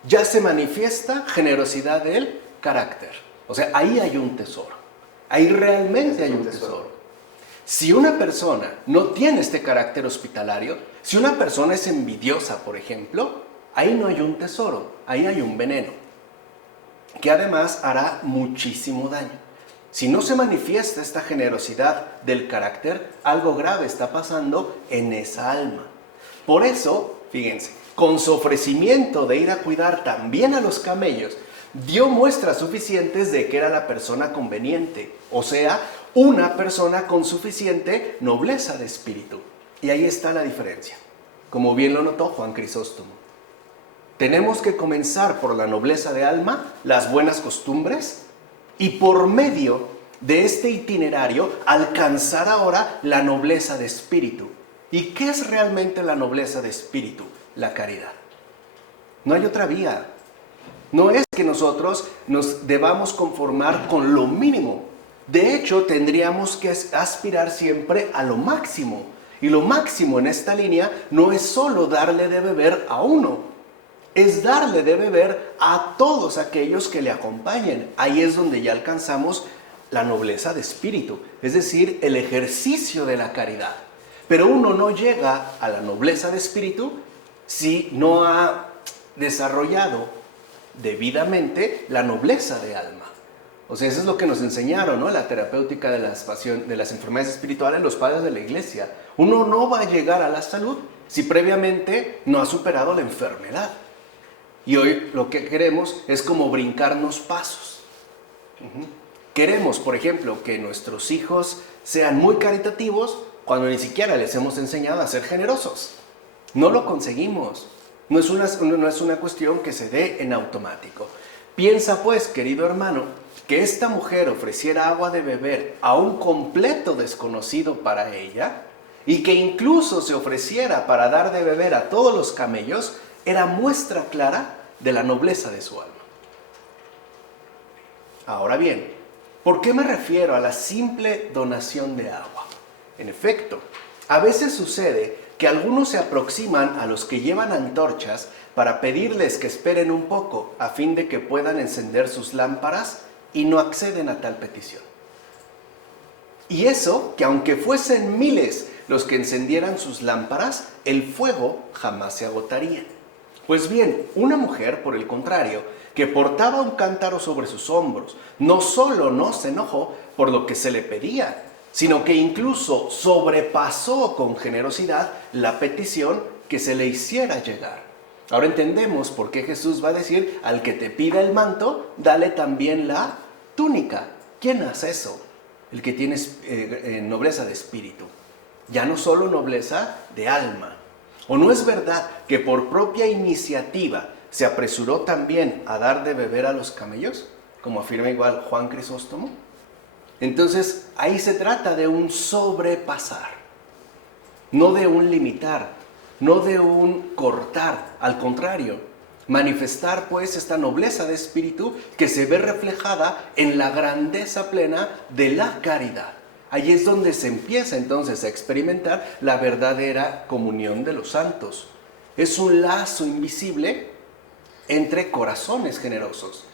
ya se manifiesta generosidad del carácter. O sea, ahí hay un tesoro. Ahí realmente hay un tesoro. Si una persona no tiene este carácter hospitalario, si una persona es envidiosa, por ejemplo, ahí no hay un tesoro, ahí hay un veneno, que además hará muchísimo daño. Si no se manifiesta esta generosidad del carácter, algo grave está pasando en esa alma. Por eso, fíjense, con su ofrecimiento de ir a cuidar también a los camellos, dio muestras suficientes de que era la persona conveniente, o sea, una persona con suficiente nobleza de espíritu. Y ahí está la diferencia, como bien lo notó Juan Crisóstomo. Tenemos que comenzar por la nobleza de alma, las buenas costumbres, y por medio de este itinerario alcanzar ahora la nobleza de espíritu. ¿Y qué es realmente la nobleza de espíritu? La caridad. No hay otra vía. No es que nosotros nos debamos conformar con lo mínimo. De hecho, tendríamos que aspirar siempre a lo máximo. Y lo máximo en esta línea no es solo darle de beber a uno, es darle de beber a todos aquellos que le acompañen. Ahí es donde ya alcanzamos la nobleza de espíritu, es decir, el ejercicio de la caridad. Pero uno no llega a la nobleza de espíritu si no ha desarrollado debidamente la nobleza de alma. O sea, eso es lo que nos enseñaron, ¿no? La terapéutica de las enfermedades espirituales, los padres de la iglesia. Uno no va a llegar a la salud si previamente no ha superado la enfermedad. Y hoy lo que queremos es como brincarnos pasos. Queremos, por ejemplo, que nuestros hijos sean muy caritativos cuando ni siquiera les hemos enseñado a ser generosos. No lo conseguimos. No es una cuestión que se dé en automático. Piensa pues, querido hermano, que esta mujer ofreciera agua de beber a un completo desconocido para ella y que incluso se ofreciera para dar de beber a todos los camellos, era muestra clara de la nobleza de su alma. Ahora bien, ¿por qué me refiero a la simple donación de agua? En efecto, a veces sucede que algunos se aproximan a los que llevan antorchas para pedirles que esperen un poco a fin de que puedan encender sus lámparas y no acceden a tal petición. Y eso que aunque fuesen miles los que encendieran sus lámparas, el fuego jamás se agotaría. Pues bien, una mujer, por el contrario, que portaba un cántaro sobre sus hombros, no solo no se enojó por lo que se le pedía, sino que incluso sobrepasó con generosidad la petición que se le hiciera llegar. Ahora entendemos por qué Jesús va a decir, al que te pida el manto, dale también la túnica. ¿Quién hace eso? El que tiene nobleza de espíritu. Ya no solo nobleza de alma. ¿O no es verdad que por propia iniciativa se apresuró también a dar de beber a los camellos? Como afirma igual Juan Crisóstomo. Entonces, ahí se trata de un sobrepasar, no de un limitar, no de un cortar, al contrario, manifestar pues esta nobleza de espíritu que se ve reflejada en la grandeza plena de la caridad. Ahí es donde se empieza entonces a experimentar la verdadera comunión de los santos. Es un lazo invisible entre corazones generosos,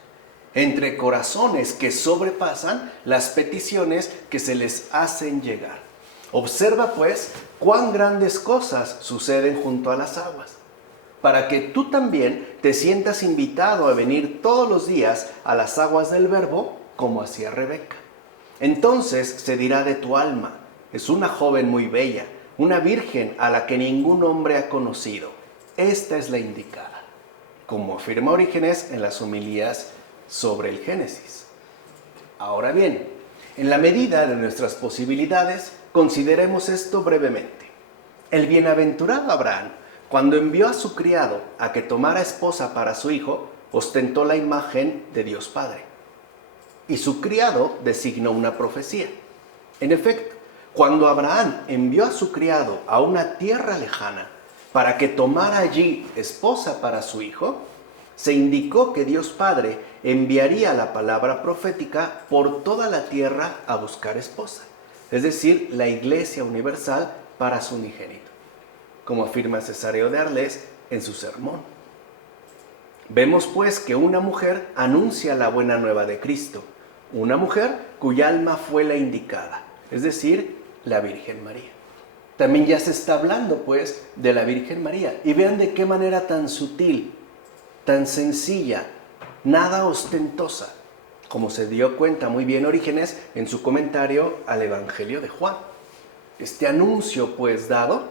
entre corazones que sobrepasan las peticiones que se les hacen llegar. Observa pues cuán grandes cosas suceden junto a las aguas, para que tú también te sientas invitado a venir todos los días a las aguas del Verbo, como hacía Rebeca. Entonces se dirá de tu alma, es una joven muy bella, una virgen a la que ningún hombre ha conocido. Esta es la indicada, como afirma Orígenes en las homilías sobre el Génesis. Ahora bien, en la medida de nuestras posibilidades, consideremos esto brevemente. El bienaventurado Abraham, cuando envió a su criado a que tomara esposa para su hijo, ostentó la imagen de Dios Padre. Y su criado designó una profecía. En efecto, cuando Abraham envió a su criado a una tierra lejana para que tomara allí esposa para su hijo, se indicó que Dios Padre enviaría la palabra profética por toda la tierra a buscar esposa, es decir, la Iglesia Universal para su unigénito, como afirma Cesáreo de Arles en su sermón. Vemos pues que una mujer anuncia la buena nueva de Cristo, una mujer cuya alma fue la indicada, es decir, la Virgen María. También ya se está hablando pues de la Virgen María, y vean de qué manera tan sutil, tan sencilla, nada ostentosa, como se dio cuenta muy bien Orígenes en su comentario al Evangelio de Juan. Este anuncio pues dado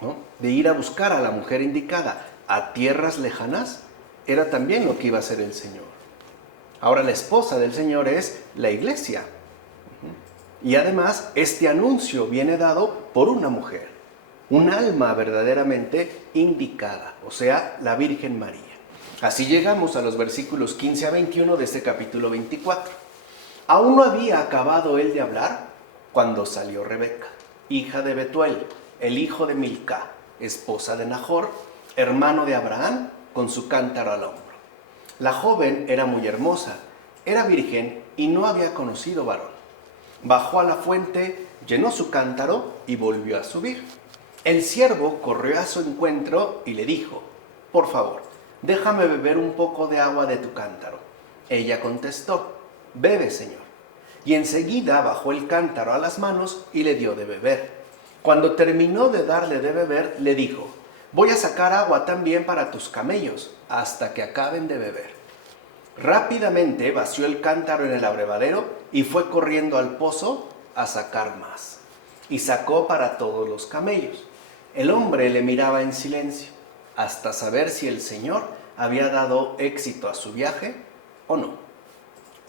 ¿no?, de ir a buscar a la mujer indicada a tierras lejanas, era también lo que iba a hacer el Señor. Ahora la esposa del Señor es la iglesia. Y además este anuncio viene dado por una mujer, un alma verdaderamente indicada, o sea, la Virgen María. Así llegamos a los versículos 15 a 21 de este capítulo 24. Aún no había acabado él de hablar cuando salió Rebeca, hija de Betuel, el hijo de Milca, esposa de Nahor, hermano de Abraham, con su cántaro al hombro. La joven era muy hermosa, era virgen y no había conocido varón. Bajó a la fuente, llenó su cántaro y volvió a subir. El siervo corrió a su encuentro y le dijo: por favor, déjame beber un poco de agua de tu cántaro. Ella contestó: bebe, señor. Y enseguida bajó el cántaro a las manos y le dio de beber. Cuando terminó de darle de beber, le dijo: voy a sacar agua también para tus camellos, hasta que acaben de beber. Rápidamente vació el cántaro en el abrevadero y fue corriendo al pozo a sacar más. Y sacó para todos los camellos. El hombre le miraba en silencio, hasta saber si el Señor había dado éxito a su viaje o no.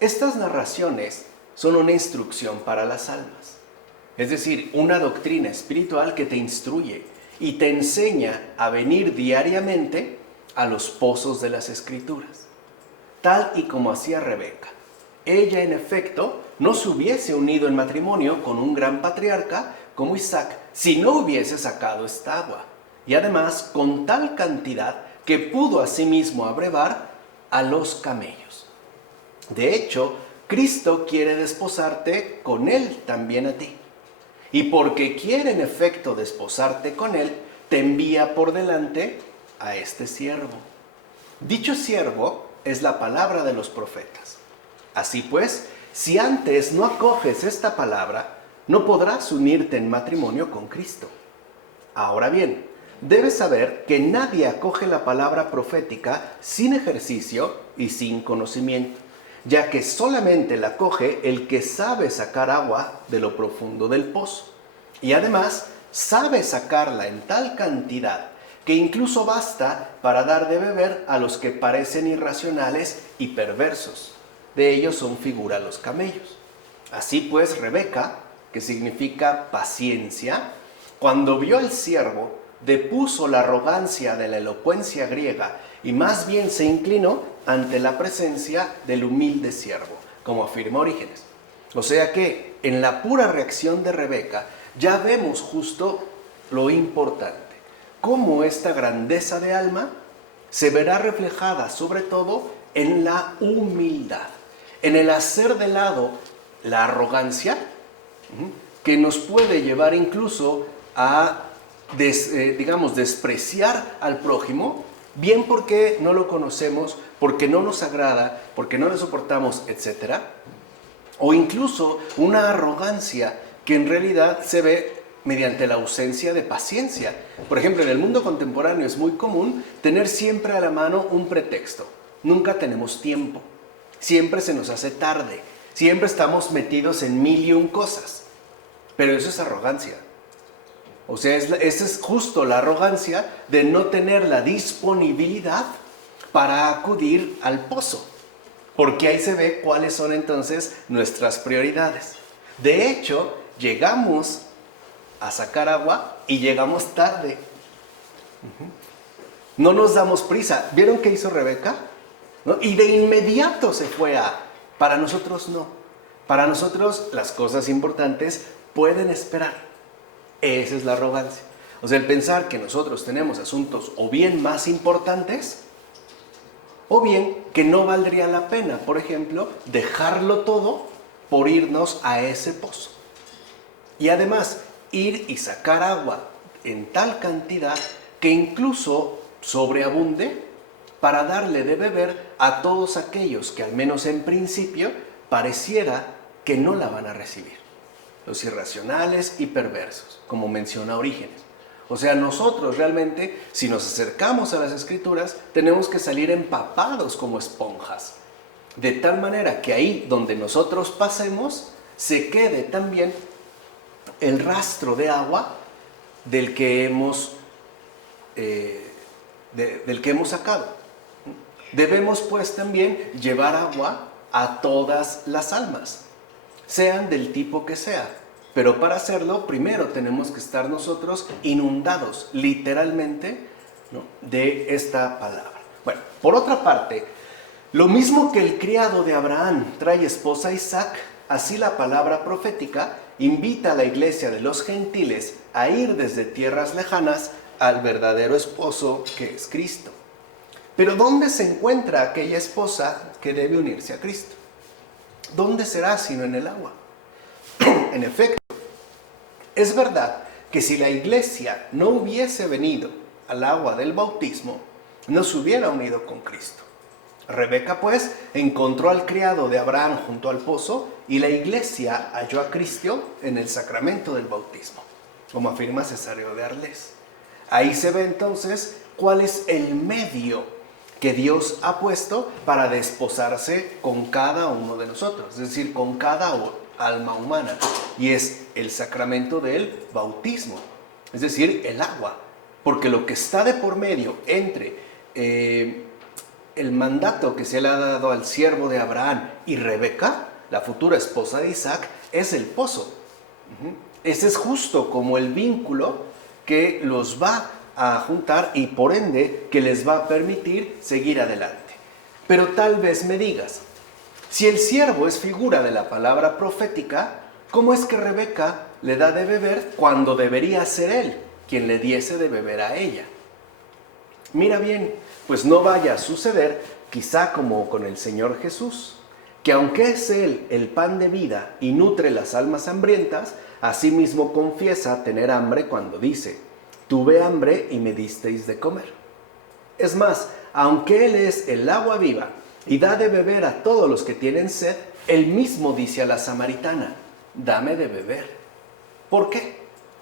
Estas narraciones son una instrucción para las almas, es decir, una doctrina espiritual que te instruye y te enseña a venir diariamente a los pozos de las Escrituras, tal y como hacía Rebeca. Ella, en efecto, no se hubiese unido en matrimonio con un gran patriarca como Isaac si no hubiese sacado esta agua, y además con tal cantidad que pudo asimismo abrevar a los camellos. De hecho, Cristo quiere desposarte con Él también a ti. Y porque quiere en efecto desposarte con Él, te envía por delante a este siervo. Dicho siervo es la palabra de los profetas. Así pues, si antes no acoges esta palabra, no podrás unirte en matrimonio con Cristo. Ahora bien, debes saber que nadie acoge la palabra profética sin ejercicio y sin conocimiento, ya que solamente la acoge el que sabe sacar agua de lo profundo del pozo. Y además, sabe sacarla en tal cantidad que incluso basta para dar de beber a los que parecen irracionales y perversos. De ellos son figura los camellos. Así pues, Rebeca, que significa paciencia, cuando vio al siervo, depuso la arrogancia de la elocuencia griega y más bien se inclinó ante la presencia del humilde siervo, como afirma Orígenes. O sea que en la pura reacción de Rebeca ya vemos justo lo importante, cómo esta grandeza de alma se verá reflejada sobre todo en la humildad, en el hacer de lado la arrogancia, que nos puede llevar incluso a despreciar al prójimo, bien porque no lo conocemos, porque no nos agrada, porque no le soportamos, etc. O incluso una arrogancia que en realidad se ve mediante la ausencia de paciencia. Por ejemplo, en el mundo contemporáneo es muy común tener siempre a la mano un pretexto. Nunca tenemos tiempo, siempre se nos hace tarde, siempre estamos metidos en mil y un cosas. Pero eso es arrogancia. O sea, esa es justo la arrogancia de no tener la disponibilidad para acudir al pozo. Porque ahí se ve cuáles son entonces nuestras prioridades. De hecho, llegamos a sacar agua y llegamos tarde. No nos damos prisa. ¿Vieron qué hizo Rebeca? ¿No? Y de inmediato se fue a... Para nosotros no. Para nosotros las cosas importantes pueden esperar. Esa es la arrogancia. O sea, el pensar que nosotros tenemos asuntos o bien más importantes, o bien que no valdría la pena, por ejemplo, dejarlo todo por irnos a ese pozo. Y además, ir y sacar agua en tal cantidad que incluso sobreabunde para darle de beber a todos aquellos que al menos en principio pareciera que no la van a recibir. Los irracionales y perversos, como menciona Orígenes. O sea, nosotros realmente, si nos acercamos a las Escrituras, tenemos que salir empapados como esponjas. De tal manera que ahí donde nosotros pasemos, se quede también el rastro de agua del que hemos del que hemos sacado. Debemos pues también llevar agua a todas las almas, sean del tipo que sea. Pero para hacerlo, primero tenemos que estar nosotros inundados, literalmente, ¿no?, de esta palabra. Bueno, por otra parte, lo mismo que el criado de Abraham trae esposa a Isaac, así la palabra profética invita a la iglesia de los gentiles a ir desde tierras lejanas al verdadero esposo que es Cristo. Pero ¿dónde se encuentra aquella esposa que debe unirse a Cristo? ¿Dónde será sino en el agua? En efecto, es verdad que si la iglesia no hubiese venido al agua del bautismo, no se hubiera unido con Cristo. Rebeca, pues, encontró al criado de Abraham junto al pozo y la iglesia halló a Cristo en el sacramento del bautismo, como afirma Cesáreo de Arles. Ahí se ve entonces cuál es el medio que Dios ha puesto para desposarse con cada uno de nosotros, es decir, con cada alma humana, y es el sacramento del bautismo, es decir, el agua, porque lo que está de por medio entre el mandato que se le ha dado al siervo de Abraham y Rebeca, la futura esposa de Isaac, es el pozo. Ese es justo como el vínculo que los va a juntar y por ende que les va a permitir seguir adelante. Pero tal vez me digas, si el siervo es figura de la palabra profética, ¿cómo es que Rebeca le da de beber cuando debería ser él quien le diese de beber a ella? Mira bien, pues no vaya a suceder, quizá como con el Señor Jesús, que aunque es Él el pan de vida y nutre las almas hambrientas, asimismo confiesa tener hambre cuando dice, tuve hambre y me disteis de comer. Es más, aunque Él es el agua viva y da de beber a todos los que tienen sed, Él mismo dice a la samaritana, dame de beber. ¿Por qué?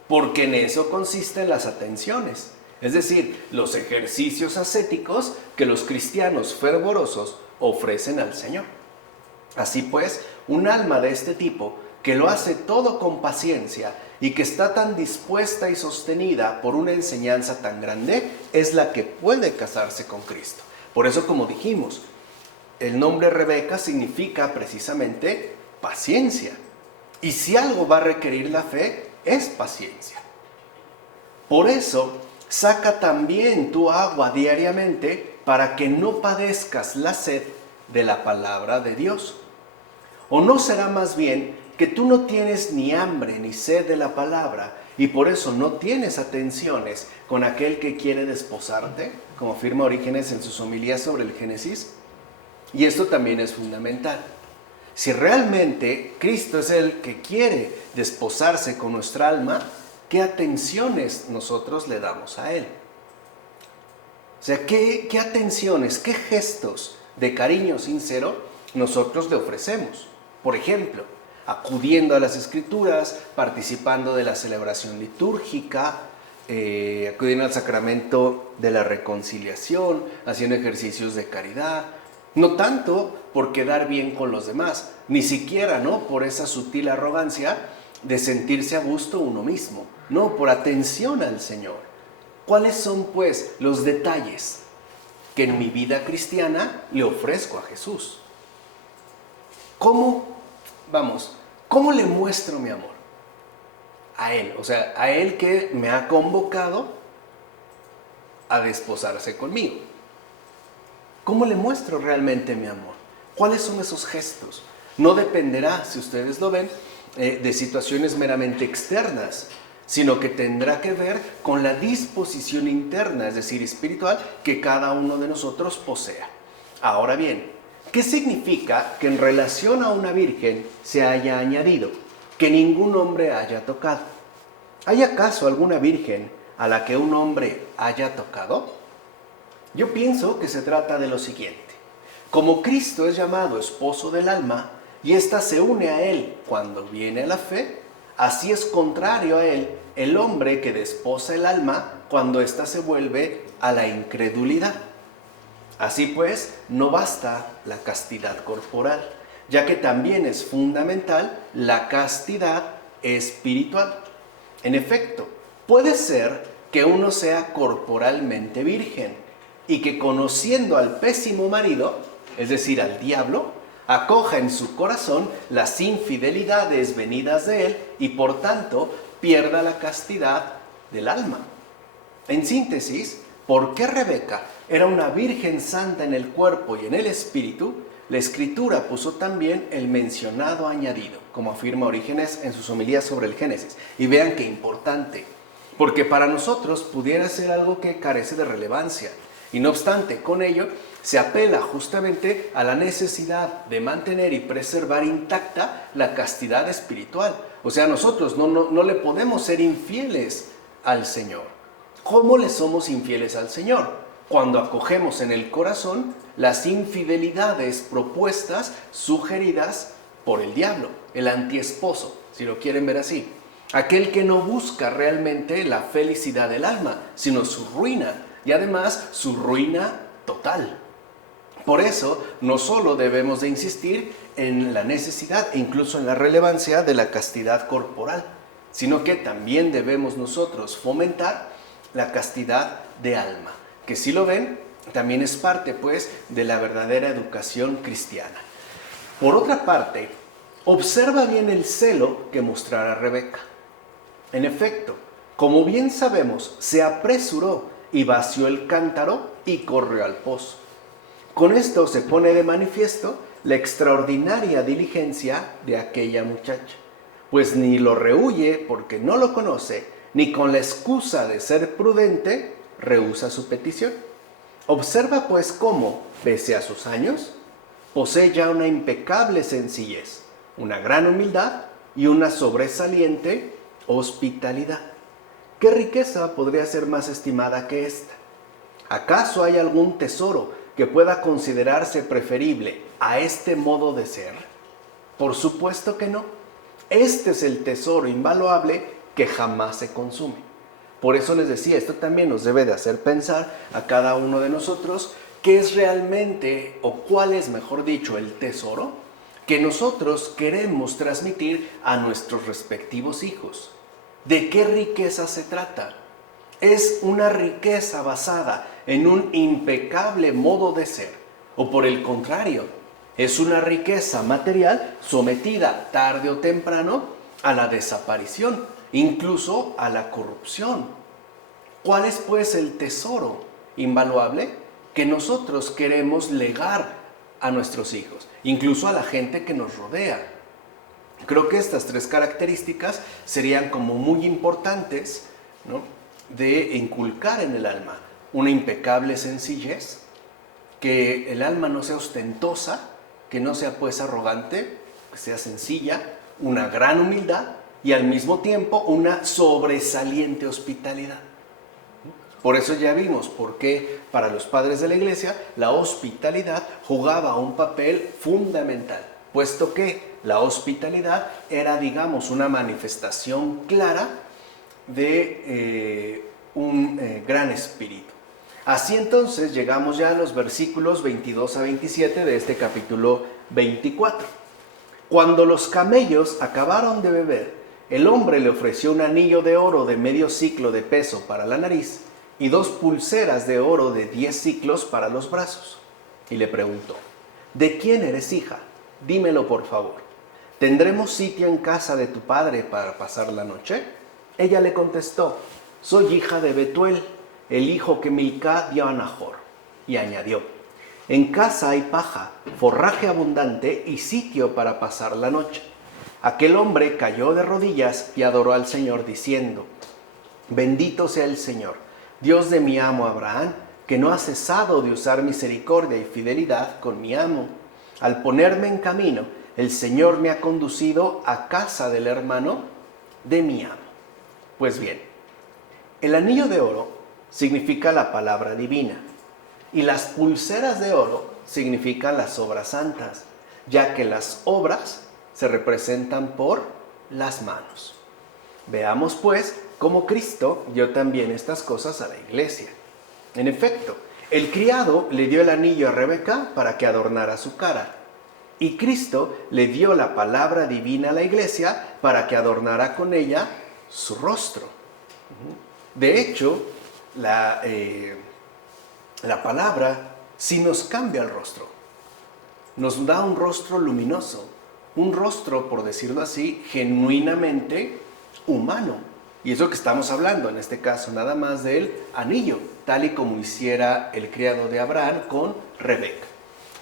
Porque en eso consisten las atenciones. Es decir, los ejercicios ascéticos que los cristianos fervorosos ofrecen al Señor. Así pues, un alma de este tipo, que lo hace todo con paciencia y que está tan dispuesta y sostenida por una enseñanza tan grande, es la que puede casarse con Cristo. Por eso, como dijimos, el nombre Rebeca significa precisamente paciencia. Y si algo va a requerir la fe, es paciencia. Por eso, saca también tu agua diariamente para que no padezcas la sed de la palabra de Dios. ¿O no será más bien que tú no tienes ni hambre ni sed de la palabra y por eso no tienes atenciones con aquel que quiere desposarte, como afirma Orígenes en sus homilías sobre el Génesis? Y esto también es fundamental. Si realmente Cristo es el que quiere desposarse con nuestra alma, ¿qué atenciones nosotros le damos a Él? O sea, ¿qué atenciones, qué gestos de cariño sincero nosotros le ofrecemos? Por ejemplo, acudiendo a las Escrituras, participando de la celebración litúrgica, acudiendo al sacramento de la reconciliación, haciendo ejercicios de caridad. No tanto por quedar bien con los demás, ni siquiera, ¿no?, por esa sutil arrogancia de sentirse a gusto uno mismo. No, por atención al Señor. ¿Cuáles son, pues, los detalles que en mi vida cristiana le ofrezco a Jesús? ¿Cómo le muestro mi amor? A Él, o sea, a Él que me ha convocado a desposarse conmigo. ¿Cómo le muestro realmente mi amor? ¿Cuáles son esos gestos? No dependerá, si ustedes lo ven, de situaciones meramente externas, sino que tendrá que ver con la disposición interna, es decir, espiritual, que cada uno de nosotros posea. Ahora bien, ¿qué significa que en relación a una virgen se haya añadido que ningún hombre haya tocado? ¿Hay acaso alguna virgen a la que un hombre haya tocado? Yo pienso que se trata de lo siguiente. Como Cristo es llamado esposo del alma y ésta se une a Él cuando viene a la fe, así es contrario a Él el hombre que desposa el alma cuando ésta se vuelve a la incredulidad. Así pues, no basta la castidad corporal, ya que también es fundamental la castidad espiritual. En efecto, puede ser que uno sea corporalmente virgen y que conociendo al pésimo marido, es decir, al diablo, acoja en su corazón las infidelidades venidas de él y por tanto pierda la castidad del alma. En síntesis, ¿por qué Rebeca era una virgen santa en el cuerpo y en el espíritu? La Escritura puso también el mencionado añadido, como afirma Orígenes en sus homilías sobre el Génesis. Y vean qué importante, porque para nosotros pudiera ser algo que carece de relevancia. Y no obstante, con ello se apela justamente a la necesidad de mantener y preservar intacta la castidad espiritual. O sea, nosotros no le podemos ser infieles al Señor. ¿Cómo le somos infieles al Señor? Cuando acogemos en el corazón las infidelidades propuestas, sugeridas por el diablo, el antiesposo, si lo quieren ver así. Aquel que no busca realmente la felicidad del alma, sino su ruina, y además su ruina total. Por eso, no solo debemos de insistir en la necesidad e incluso en la relevancia de la castidad corporal, sino que también debemos nosotros fomentar la castidad de alma, que si lo ven, también es parte pues de la verdadera educación cristiana. Por otra parte, observa bien el celo que mostrará Rebeca. En efecto, como bien sabemos, se apresuró y vació el cántaro y corrió al pozo. Con esto se pone de manifiesto la extraordinaria diligencia de aquella muchacha, pues ni lo rehúye porque no lo conoce, ni con la excusa de ser prudente rehúsa su petición. Observa pues cómo, pese a sus años, posee ya una impecable sencillez, una gran humildad y una sobresaliente hospitalidad. ¿Qué riqueza podría ser más estimada que esta? ¿Acaso hay algún tesoro que pueda considerarse preferible a este modo de ser? Por supuesto que no. Este es el tesoro invaluable que jamás se consume. Por eso les decía, esto también nos debe de hacer pensar a cada uno de nosotros qué es realmente, o cuál es, mejor dicho, el tesoro que nosotros queremos transmitir a nuestros respectivos hijos. ¿De qué riqueza se trata? ¿Es una riqueza basada en un impecable modo de ser? ¿O por el contrario, es una riqueza material sometida tarde o temprano a la desaparición, incluso a la corrupción? ¿Cuál es pues el tesoro invaluable que nosotros queremos legar a nuestros hijos, incluso a la gente que nos rodea? Creo que estas tres características serían como muy importantes, ¿no?, de inculcar en el alma. Una impecable sencillez, que el alma no sea ostentosa, que no sea pues arrogante, que sea sencilla, una gran humildad y al mismo tiempo una sobresaliente hospitalidad. Por eso ya vimos por qué para los padres de la iglesia la hospitalidad jugaba un papel fundamental, puesto que la hospitalidad era, digamos, una manifestación clara de un gran espíritu. Así entonces llegamos ya a los versículos 22 a 27 de este capítulo 24. Cuando los camellos acabaron de beber, el hombre le ofreció un anillo de oro de medio siclo de peso para la nariz y 2 pulseras de oro de 10 siclos para los brazos. Y le preguntó: ¿de quién eres hija? Dímelo por favor. ¿Tendremos sitio en casa de tu padre para pasar la noche? Ella le contestó: soy hija de Betuel, el hijo que Milcá dio a Nahor. Y añadió: en casa hay paja, forraje abundante y sitio para pasar la noche. Aquel hombre cayó de rodillas y adoró al Señor diciendo: bendito sea el Señor, Dios de mi amo Abraham, que no ha cesado de usar misericordia y fidelidad con mi amo. Al ponerme en camino, el Señor me ha conducido a casa del hermano de mi amo. Pues bien, el anillo de oro significa la palabra divina y las pulseras de oro significan las obras santas, ya que las obras se representan por las manos. Veamos pues cómo Cristo dio también estas cosas a la iglesia. En efecto, el criado le dio el anillo a Rebeca para que adornara su cara, y Cristo le dio la palabra divina a la iglesia para que adornara con ella su rostro. De hecho, la palabra sí nos cambia el rostro. Nos da un rostro luminoso, un rostro, por decirlo así, genuinamente humano. Y eso que estamos hablando, en este caso, nada más del anillo, tal y como hiciera el criado de Abraham con Rebeca.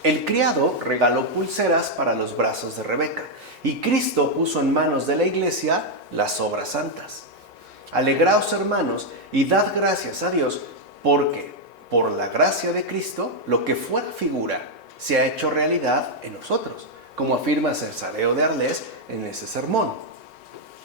El criado regaló pulseras para los brazos de Rebeca y Cristo puso en manos de la iglesia las obras santas. Alegraos, hermanos, y dad gracias a Dios, porque por la gracia de Cristo, lo que fuera figura se ha hecho realidad en nosotros, como afirma Cesareo de Arles en ese sermón.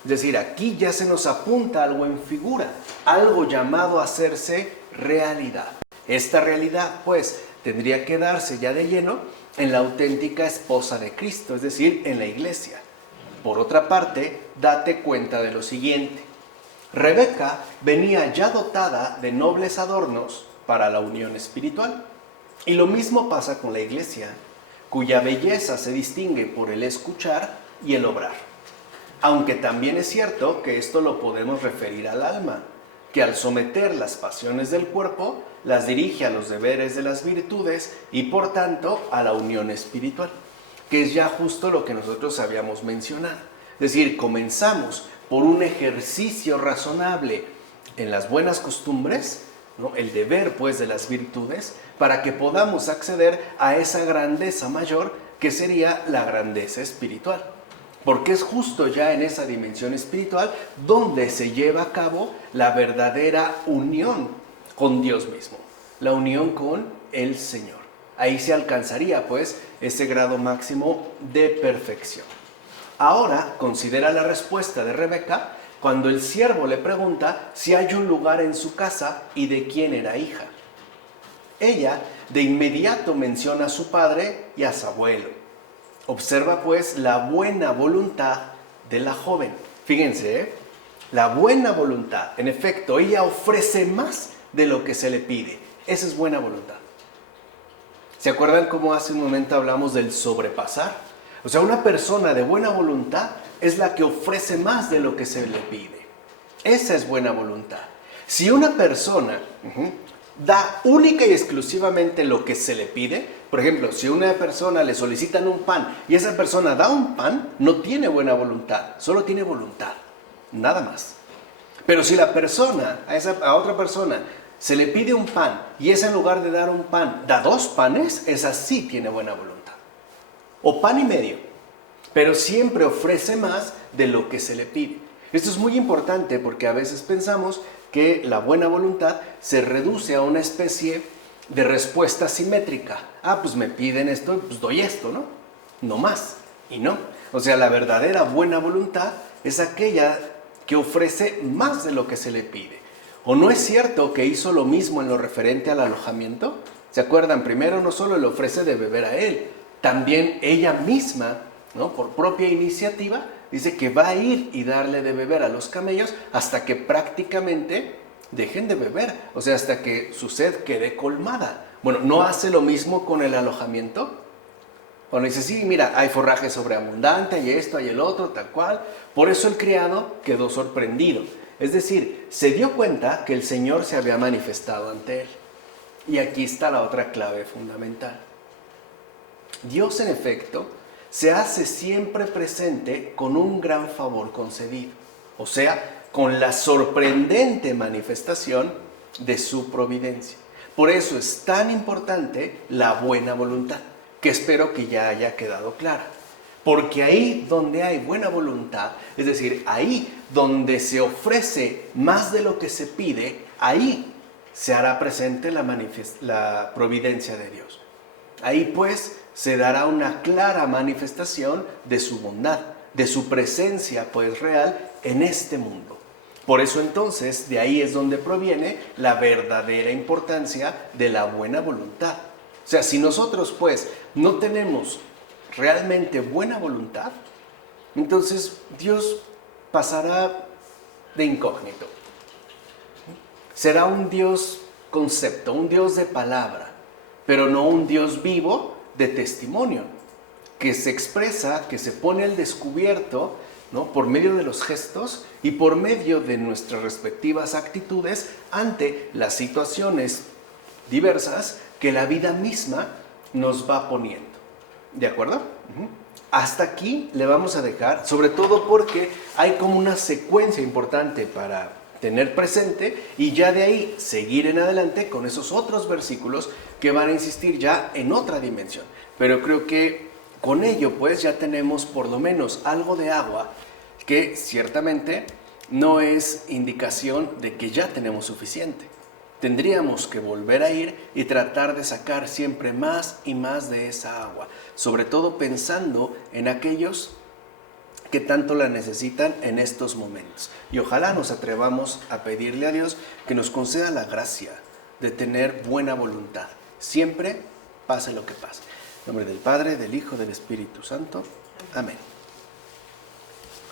Es decir, aquí ya se nos apunta algo en figura, algo llamado a hacerse realidad. Esta realidad, pues, tendría que darse ya de lleno en la auténtica esposa de Cristo, es decir, en la iglesia. Por otra parte, date cuenta de lo siguiente. Rebeca venía ya dotada de nobles adornos para la unión espiritual. Y lo mismo pasa con la iglesia, cuya belleza se distingue por el escuchar y el obrar. Aunque también es cierto que esto lo podemos referir al alma, que al someter las pasiones del cuerpo, las dirige a los deberes de las virtudes y por tanto a la unión espiritual, que es ya justo lo que nosotros habíamos mencionado. Es decir, comenzamos por un ejercicio razonable en las buenas costumbres, ¿no? El deber pues de las virtudes, para que podamos acceder a esa grandeza mayor que sería la grandeza espiritual. Porque es justo ya en esa dimensión espiritual donde se lleva a cabo la verdadera unión con Dios mismo, la unión con el Señor. Ahí se alcanzaría pues ese grado máximo de perfección. Ahora considera la respuesta de Rebeca cuando el siervo le pregunta si hay un lugar en su casa y de quién era hija. Ella de inmediato menciona a su padre y a su abuelo. Observa pues la buena voluntad de la joven. Fíjense, la buena voluntad. En efecto, ella ofrece más de lo que se le pide. Esa es buena voluntad. ¿Se acuerdan cómo hace un momento hablamos del sobrepasar? O sea, una persona de buena voluntad es la que ofrece más de lo que se le pide. Esa es buena voluntad. Si una persona da única y exclusivamente lo que se le pide, por ejemplo, si a una persona le solicitan un pan y esa persona da un pan, no tiene buena voluntad, solo tiene voluntad, nada más. Pero si la persona, a otra persona, se le pide un pan y esa en lugar de dar un pan, da 2 panes, esa sí tiene buena voluntad. O pan y medio, pero siempre ofrece más de lo que se le pide. Esto es muy importante porque a veces pensamos que la buena voluntad se reduce a una especie de respuesta simétrica. Pues me piden esto, pues doy esto, ¿no? No más. Y no. O sea, la verdadera buena voluntad es aquella que ofrece más de lo que se le pide. ¿O no es cierto que hizo lo mismo en lo referente al alojamiento? ¿Se acuerdan? Primero no solo le ofrece de beber a él, también ella misma, ¿no? Por propia iniciativa, dice que va a ir y darle de beber a los camellos hasta que prácticamente dejen de beber, o sea, hasta que su sed quede colmada. Bueno, ¿no hace lo mismo con el alojamiento? Cuando dice, sí, mira, hay forraje sobreabundante, hay esto, hay el otro, tal cual. Por eso el criado quedó sorprendido. Es decir, se dio cuenta que el Señor se había manifestado ante él. Y aquí está la otra clave fundamental. Dios, en efecto, se hace siempre presente con un gran favor concedido, o sea, con la sorprendente manifestación de su providencia. Por eso es tan importante la buena voluntad, que espero que ya haya quedado clara. Porque ahí donde hay buena voluntad, es decir, ahí donde se ofrece más de lo que se pide, ahí se hará presente la providencia de Dios. Ahí pues se dará una clara manifestación de su bondad, de su presencia pues real en este mundo. Por eso entonces de ahí es donde proviene la verdadera importancia de la buena voluntad. O sea, si nosotros pues no tenemos realmente buena voluntad, entonces Dios pasará de incógnito. Será un Dios concepto, un Dios de palabra, pero no un Dios vivo de testimonio, que se expresa, que se pone al descubierto ¿no? Por medio de los gestos y por medio de nuestras respectivas actitudes ante las situaciones diversas que la vida misma nos va poniendo. ¿De acuerdo? Hasta aquí le vamos a dejar, sobre todo porque hay como una secuencia importante para tener presente y ya de ahí seguir en adelante con esos otros versículos que van a insistir ya en otra dimensión. Pero creo que con ello pues ya tenemos por lo menos algo de agua que ciertamente no es indicación de que ya tenemos suficiente. Tendríamos que volver a ir y tratar de sacar siempre más y más de esa agua, sobre todo pensando en aquellos que tanto la necesitan en estos momentos. Y ojalá nos atrevamos a pedirle a Dios que nos conceda la gracia de tener buena voluntad, siempre pase lo que pase. En nombre del Padre, del Hijo, del Espíritu Santo. Amén.